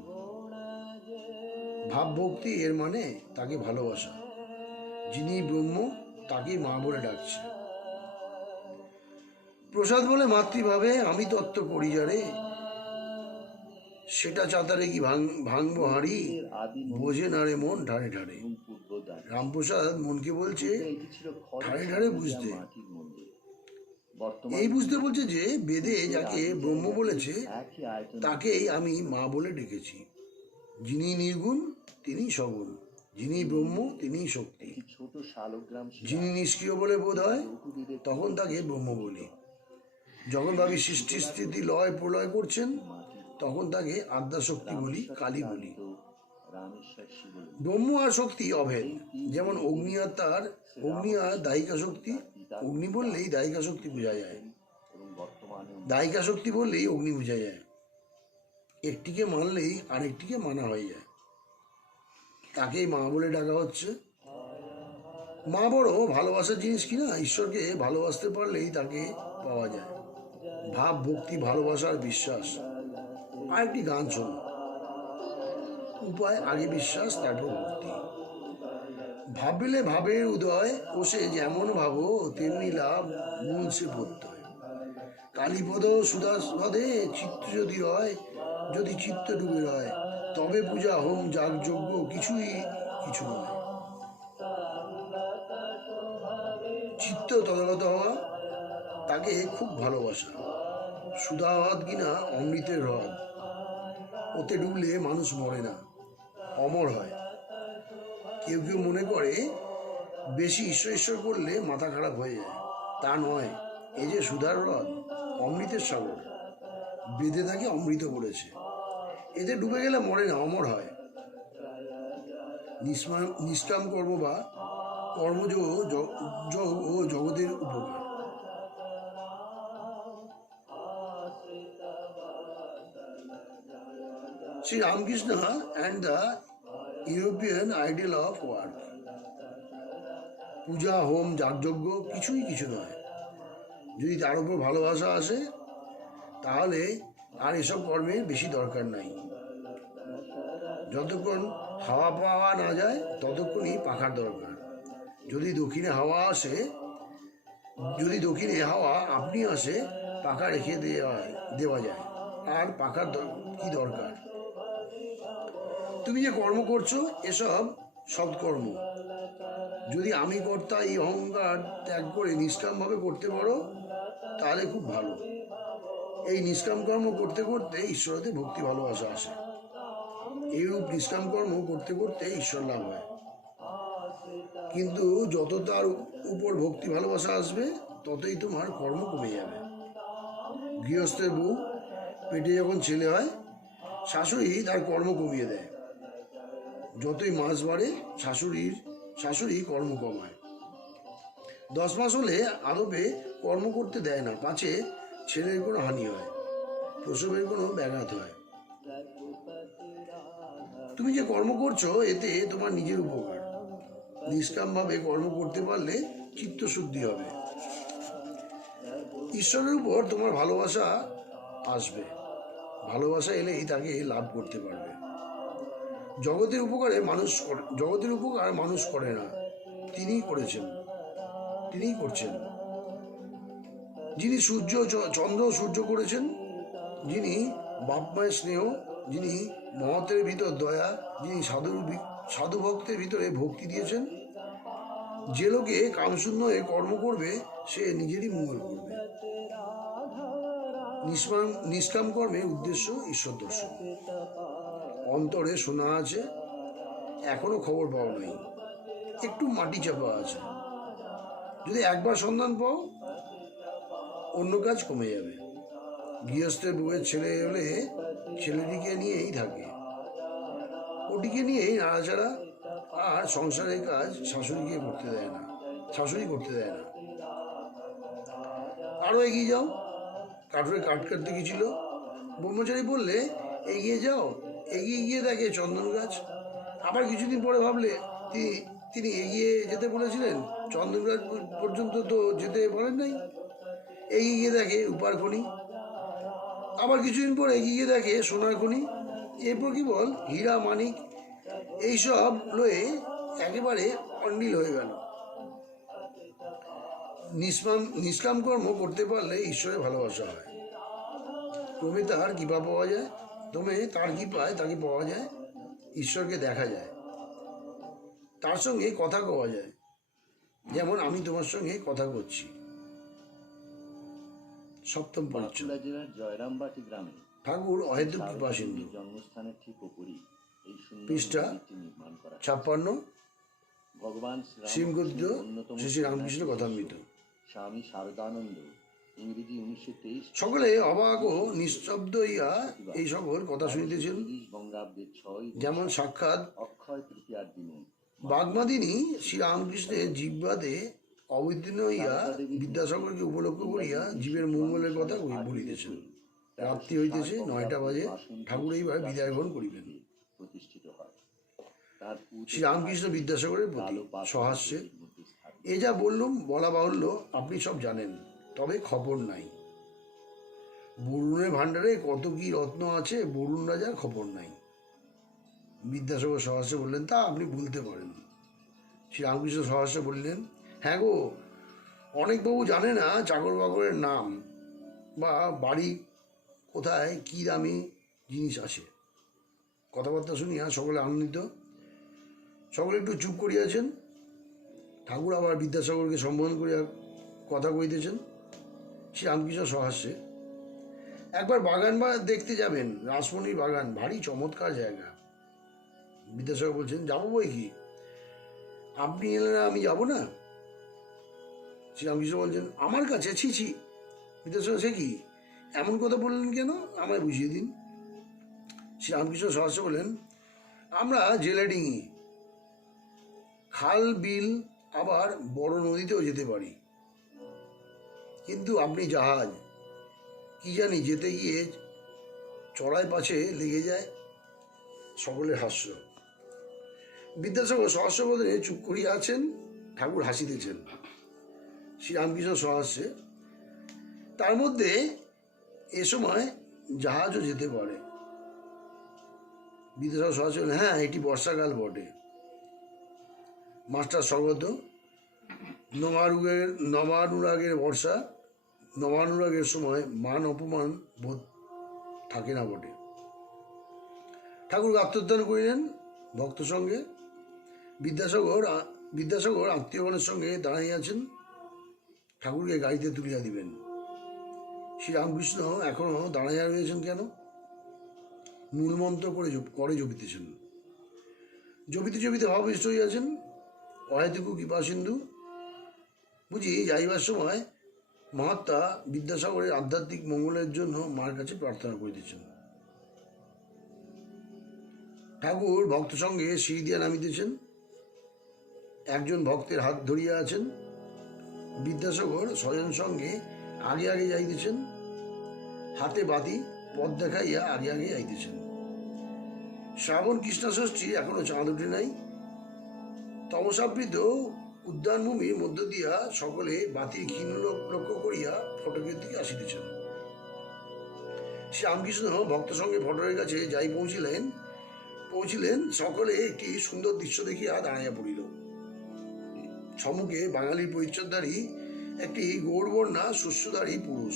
ভাবভক্তি এর মানে তাকে ভালোবাসা, যিনি ব্রহ্ম তাকে মা বলে ডাকছে। প্রসাদ বলে মাতৃভাবে আমি তত্ত্ব করি যারে, সেটা চাতারে কি ভাঙবো হাঁড়ি, বোঝে না রে মন ঢারে ঢারে। রামপ্রসাদ মনকে বলছে ঢারে ঢারে বুঝতে। এই বুঝতে বলছে যে বেদে যাকে ব্রহ্ম বলেছে তাকেই আমি মা বলে ডেকেছি। যিনি নির্গুণ তিনি সগুণ, যিনি ব্রহ্ম তিনি শক্তি। যিনি নিষ্ক্রিয় বলে বোধ হয় তখন তাকে ব্রহ্ম বলি। যখন ভাবি সৃষ্টি স্থিতি লয় প্রলয় করছেন তখন তাকে আদ্যাশক্তি বলি, কালী বলি। ব্রহ্ম আর শক্তি অভেদ, যেমন অগ্নি আর দায়িকা শক্তি, পিতার অগ্নি বললেই দায়িকা শক্তি বোঝা যায়। এবং বর্তমানে দায়িকা শক্তি বললেই অগ্নি বোঝা যায়। একটিকে মানলেই আরেকটিকে মানা হয়ে যায়। তাকেই মা বলে ডাকা হচ্ছে। মা বড় ভালোবাসার জিনিস কিনা, ঈশ্বরকে ভালোবাসতে পারলেই তাকে পাওয়া যায়। ভাব, ভক্তি, ভালোবাসা আর বিশ্বাস। আরেকটি গান শোনো। উপায় আগে বিশ্বাস, তারপর ভক্তি। ভাবিলে ভাবের উদয়, ও সে যেমন ভাবো তেমনি লাভ, মূল সে প্রত্যয়। কালীপদ সুদাসপদে চিত্ত যদি হয়, যদি চিত্ত ডুবে রয়, তবে পূজা হোম যাগযজ্ঞ কিছুই কিছু নয়। চিত্ত তদাগত হওয়া, তাকে খুব ভালোবাসা। সুধা হ্রদ কিনা অমৃতের হ্রদ, ওতে ডুবলে মানুষ মরে না, অমর হয়। কেউ কেউ মনে করে বেশি ঈশ্বর ঈশ্বর করলে মাথা খারাপ হয়ে যায়। তা নয়, এই যে সুধার হ্রদ, অমৃতের সাগর, বেঁধে তাকে অমৃত বলেছে। এতে ডুবে গেলে মরে না, অমর হয়। নিষ্কাম কর্ম বা কর্মযোগ যোগ ও জগতের উপকার। Shri Ramakrishna and the European ideal of work. পূজা, হোম, যাগযজ্ঞ কিছুই কিছু নয়। যদি তার উপর ভালোবাসা আসে, তাহলে আর এসব কর্মের বেশি দরকার নাই। যতক্ষণ হাওয়া পাওয়া না যায়, ততক্ষণই পাখার দরকার। যদি দক্ষিণে হাওয়া আসে, যদি দক্ষিণে হাওয়া আপনি আসে, পাখা রেখে দেওয়া যায়। আর পাখার কি দরকার? তুমি যে কর্ম করছো, এসব সৎকর্ম। যদি আমি কর্তা এই অহংকার ত্যাগ করে নিষ্কামভাবে করতে পারো, তাহলে খুব ভালো। এই নিষ্কাম কর্ম করতে করতে ঈশ্বরতে ভক্তি ভালোবাসা আসে। এইরূপ নিষ্কাম কর্ম করতে করতে ঈশ্বর লাভ হয়। কিন্তু যত তার উপর ভক্তি ভালোবাসা আসবে, ততই তোমার কর্ম কমে যাবে। গৃহস্থের বউ পেটে যখন ছেলে হয়, শাশুড়ি তার কর্ম কমিয়ে দেয়। যতই মাস বাড়ে, শাশুড়ি কর্ম কমায়। 10 মাস হলে আদপে কর্ম করতে দেয় না, পাছে ছেলের কোনো হানি হয়, প্রসবের কোনো ব্যাঘাত হয়। তুমি যে কর্ম করছো, এতে তোমার নিজের উপকার। নিষ্কামভাবে কর্ম করতে পারলে চিত্ত শুদ্ধি হবে। ঈশ্বরের উপর তোমার ভালোবাসা আসবে। ভালোবাসা এলেই তাকে লাভ করতে পারবে। জগতের উপকার মানুষ করে না, তিনিই করছেন। যিনি চন্দ্র সূর্য করেছেন, যিনি বাপ মায়ের স্নেহ, যিনি মহতের ভিতর দয়া, যিনি সাধু ভক্তের ভিতরে ভক্তি দিয়েছেন। যে লোকে কামশূন্য হয়ে কর্ম করবে, সে নিজেরই মঙ্গল করবে। নিষ্কাম কর্মের উদ্দেশ্য ঈশ্বর দর্শন। অন্তরে শোনা আছে, এখনো খবর পাওয়া নাই, একটু মাটি চাপা আছে। যদি একবার সন্ধান পাও, অন্য কাজ কমে যাবে। গৃহস্থের বউয়ের ছেলে হলে ছেলেটিকে নিয়েই থাকে, ওটিকে নিয়েই নাড়াচাড়া, আর সংসারের কাজ শাশুড়ি করতে দেয় না। আরো এগিয়ে যাও। কাঠুরে কাঠ কাটতে গেছিল, ব্রহ্মচারী বললে এগিয়ে যাও। এগিয়ে গিয়ে দেখে চন্দন গাছ। আবার কিছুদিন পরে ভাবলে তিনি এগিয়ে যেতে বলেছিলেন, চন্দন গাছ পর্যন্ত তো যেতে বলেন নাই। এগিয়ে গিয়ে দেখে রূপার খনি। আবার কিছুদিন পর এগিয়ে গিয়ে দেখে সোনার খনি। এরপর কি বল হীরা, মানিক, এইসব লয়ে একেবারে অন্ডিল হয়ে গেল। নিষ্কাম কর্ম করতে পারলে ঈশ্বরের ভালোবাসা হয়। ক্রমে তার কৃপা পাওয়া যায়। তার কৃপায় তাকে পাওয়া যায়, ঈশ্বরকে দেখা যায়, তার সঙ্গে কথা কওয়া যায়। যেমন আমি তোমার সঙ্গে কথা করছি। সপ্তম পরিচ্ছদ। বাঁকুড়া জেলার জয়রামবাটি গ্রামে ঠাকুর অহেতুক কৃপা সিন্ধু। জন্মস্থানের ঠিক উপরই এই সুন্দর পৃষ্ঠা মন্দিরটি নির্মাণ করা। 56। ভগবান শ্রীমগদ্য শ্রী রামকৃষ্ণ কথামৃত। স্বামী শারদানন্দ ইংরেজি 1923 সকলে অবাক ও নিস্তব্ধ হইয়া এই সকল কথা শুনিতেছেন। বঙ্গাব্দের 6 যেমন সাক্ষাৎ অক্ষয় তৃতীয়ার দিনে বাগমাদিনী শ্রী রামকৃষ্ণের জিহ্বাতে অবতীর্ণ হইয়া বিদ্যাসাগরকে উপলক্ষ করিয়া জীবের মঙ্গলের কথা বলিতেছেন। রাত্রি হইতেছে, 9টা বাজে। ঠাকুর এইবার বিদায় গ্রহণ করিবেন। প্রতিষ্ঠিত হয়। তার শ্রী রামকৃষ্ণ বিদ্যাসাগরের প্রতি সহাস্যে, এ যা বললুম বলা বাহুল্য, আপনি সব জানেন, তবে খবর নাই। বরুণের ভাণ্ডারে কত কি রত্ন আছে, বরুণ রাজার খবর নাই। বিদ্যাসাগর সহাস্যে বললেন, তা আপনি বলতে পারেন। শ্রী রামকৃষ্ণ সহাস্যে বললেন, হ্যাঁ গো, অনেক বাবু জানে না চাকর বাকরের নাম বা বাড়ি কোথায়, কি দামি জিনিস আছে। কথাবার্তা শুনিয়া সকলে আনন্দিত, সকলে একটু চুপ করিয়াছেন। ঠাকুর আবার বিদ্যাসাগরকে সম্বোধন করিয়া কথা কইতেছেন। শ্রী রামকৃষ্ণ সহাস্যে, একবার বাগান বা দেখতে যাবেন, রাসমণির বাগান, ভারী চমৎকার জায়গা। বিদ্যাসাগর বলছেন, যাবো বই কি, আপনি এলে না আমি যাব না? শ্রীরামকৃষ্ণ বলছেন, আমার কাছে? ছি ছি। বিদ্যাসাগর, সে কি, এমন কথা বললেন কেন, আমায় বুঝিয়ে দিন। শ্রীরামকৃষ্ণ সহাস্য বললেন, আমরা জেলে ডিঙি, খাল বিল আবার বড় নদীতেও যেতে পারি, কিন্তু আপনি জাহাজ, কি জানি যেতে গিয়ে চড়াই পাছে লেগে যায়। সকলের হাস্য। বিদ্যাসাগর সহস্য বদলে চুপ করিয়া আছেন, ঠাকুর হাসিতেছেন। শ্রীরামকৃষ্ণ সহাস্যে, তার মধ্যে এ সময় জাহাজও যেতে পারে। বিদ্যাসাগর সহাস্য, হ্যাঁ, এটি বর্ষাকাল বটে। মাস্টার স্বর্গত, নবানুরাগের বর্ষা, নবানুরাগের সময় মান অপমান বোধ থাকে না বটে। ঠাকুর আত্মোদ্ধান করিলেন ভক্ত সঙ্গে। বিদ্যাসাগর আত্মীয়গণের সঙ্গে দাঁড়াইয়াছেন, ঠাকুরকে গাড়িতে তুলিয়া দিবেন। শ্রীরামকৃষ্ণ এখনো দাঁড়াইয়া রয়েছেন কেন? মূলমন্ত্র করে জপিতেছেন। জপিতে ভাবিষ্ট হইয়াছেন, অহেতুকু কৃপা সিন্ধু। বুঝি যাইবার সময় মহাত্মা বিদ্যাসাগরের আধ্যাত্মিক মঙ্গলের জন্য মার কাছে প্রার্থনা করিতেছেন। ঠাকুর ভক্ত সঙ্গে সিঁড়ি দিয়া নামিতেছেন, একজন ভক্তের হাত ধরিয়া আছেন। বিদ্যাসাগর স্বজন সঙ্গে আগে আগে যাইতেছেন, হাতে বাতি, পথ দেখাইয়া আগে আগে যাইতেছেন। শ্রাবণ কৃষ্ণা ষষ্ঠী, এখনো চাঁদ উঠে নাই। তমসাবৃত উদ্যানভূমির মধ্য দিয়া সকলে বাতির ক্ষীণ লক্ষ্য করিয়া ফটকের দিকে আসিতেছেন। শ্রী রামকৃষ্ণ ভক্ত সঙ্গে ফটকের কাছে যাই পৌঁছিলেন, সকলে একটি সুন্দর দৃশ্য দেখিয়া দাঁড়াইয়া পড়িল। সম্মুখে বাঙালির পরিচ্ছদধারী একটি গৌরবর্ণা শস্যধারী পুরুষ,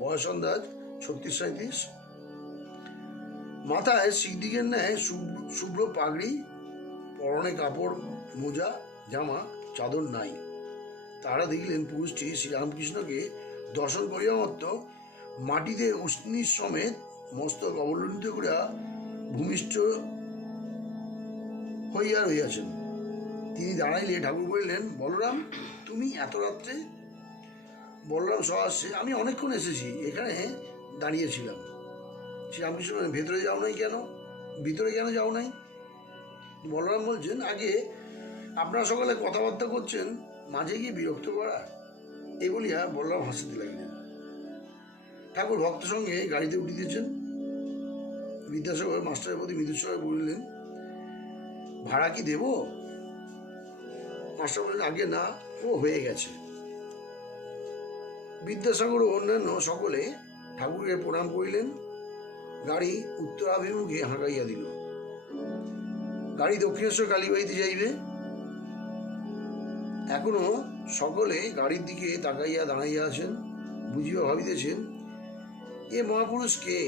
বয়স আন্দাজ 36-37, মাথায় শিখদিকের ন্যায় শুভ্র পাগড়ি, পরনে কাপড়, মোজা, জামা, চাদর নাই। তারা দেখিলেন পুরুষটি শ্রীরামকৃষ্ণকে দর্শন করিয়া মাত্র মাটিতে উষ্ণীর সমেত মস্তক অবলম্বিত করিয়া ভূমিষ্ঠ হইয়া রইয়াছেন। তিনি দাঁড়াইলে ঠাকুর বলিলেন, বলরাম, তুমি এত রাত্রে? বলরাম সহাস্যে, আমি অনেকক্ষণ এসেছি, এখানে দাঁড়িয়েছিলাম। শ্রীরামকৃষ্ণ বলেন, ভিতরে কেন যাও নাই? বলরাম বলছেন, আগে আপনারা সকালে কথাবার্তা করছেন, মাঝে গিয়ে বিরক্ত করা। এই বলিয়া বলরাম হাসিতে লাগিলেন। ঠাকুর ভক্ত সঙ্গে গাড়িতে উঠিতেছেন। বিদ্যাসাগর মাস্টারের প্রতি মৃদুস্বরে বলিলেন, ভাড়া কি দেব? মাস্টার বললেন, আগে না, ও হয়ে গেছে। বিদ্যাসাগর ও অন্যান্য সকলে ঠাকুরকে প্রণাম করিলেন। গাড়ি উত্তরাভিমুখে হাঁকাইয়া দিল। গাড়ি দক্ষিণেশ্বর কালীবাড়িতে যাইবে। এখনো সকলে গাড়ির দিকে তাকাইয়া দাঁড়াইয়া আছেন। বুঝিয়া ভাবিতেছেন, এ মহাপুরুষ কে,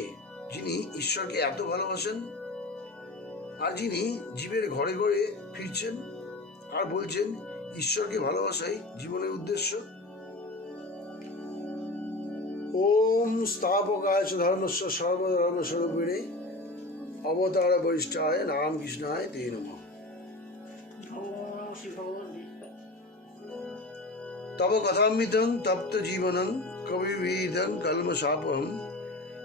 যিনি ঈশ্বরকে এত ভালোবাসেন, আর যিনি জীবের ঘরে ঘরে ফিরছেন আর বলছেন ঈশ্বরকে ভালোবাসাই জীবনের উদ্দেশ্য। ওম স্থাপকায় ধর্মস্ব সর্বধর্ম স্বরূপিণে অবতার বরিষ্ঠায় রামকৃষ্ণায় তে নমঃ। তব কথামৃতং তপ্ত জীবনং কবিবিদং কলমশাপহম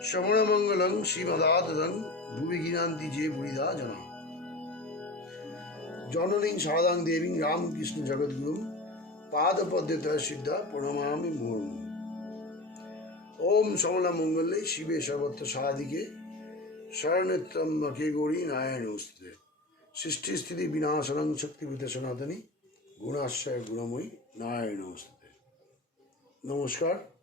শ্রবণমঙ্গলং শ্রীমদাততং ভুবি গিনান্তি যে বুড়িদা জনা। জননীং শারদাং দেবীং রামকৃষ্ণ জগদ্গুরুং পাদপদ্মে সিদ্ধা প্রণমামি মুহুর্মুহু। ওম সমলা মঙ্গলে শিবে সর্বত্র সাহাদিকে শরণে ত্র্যম্বকে গৌরী নারায়ণে নমস্তুতে। সৃষ্টি স্থিতি বিনাশনং শক্তিভূত সনাতনী গুণাশ্রয় গুণময়ী নারায়ণ নমস্তুতে। নমস্কার।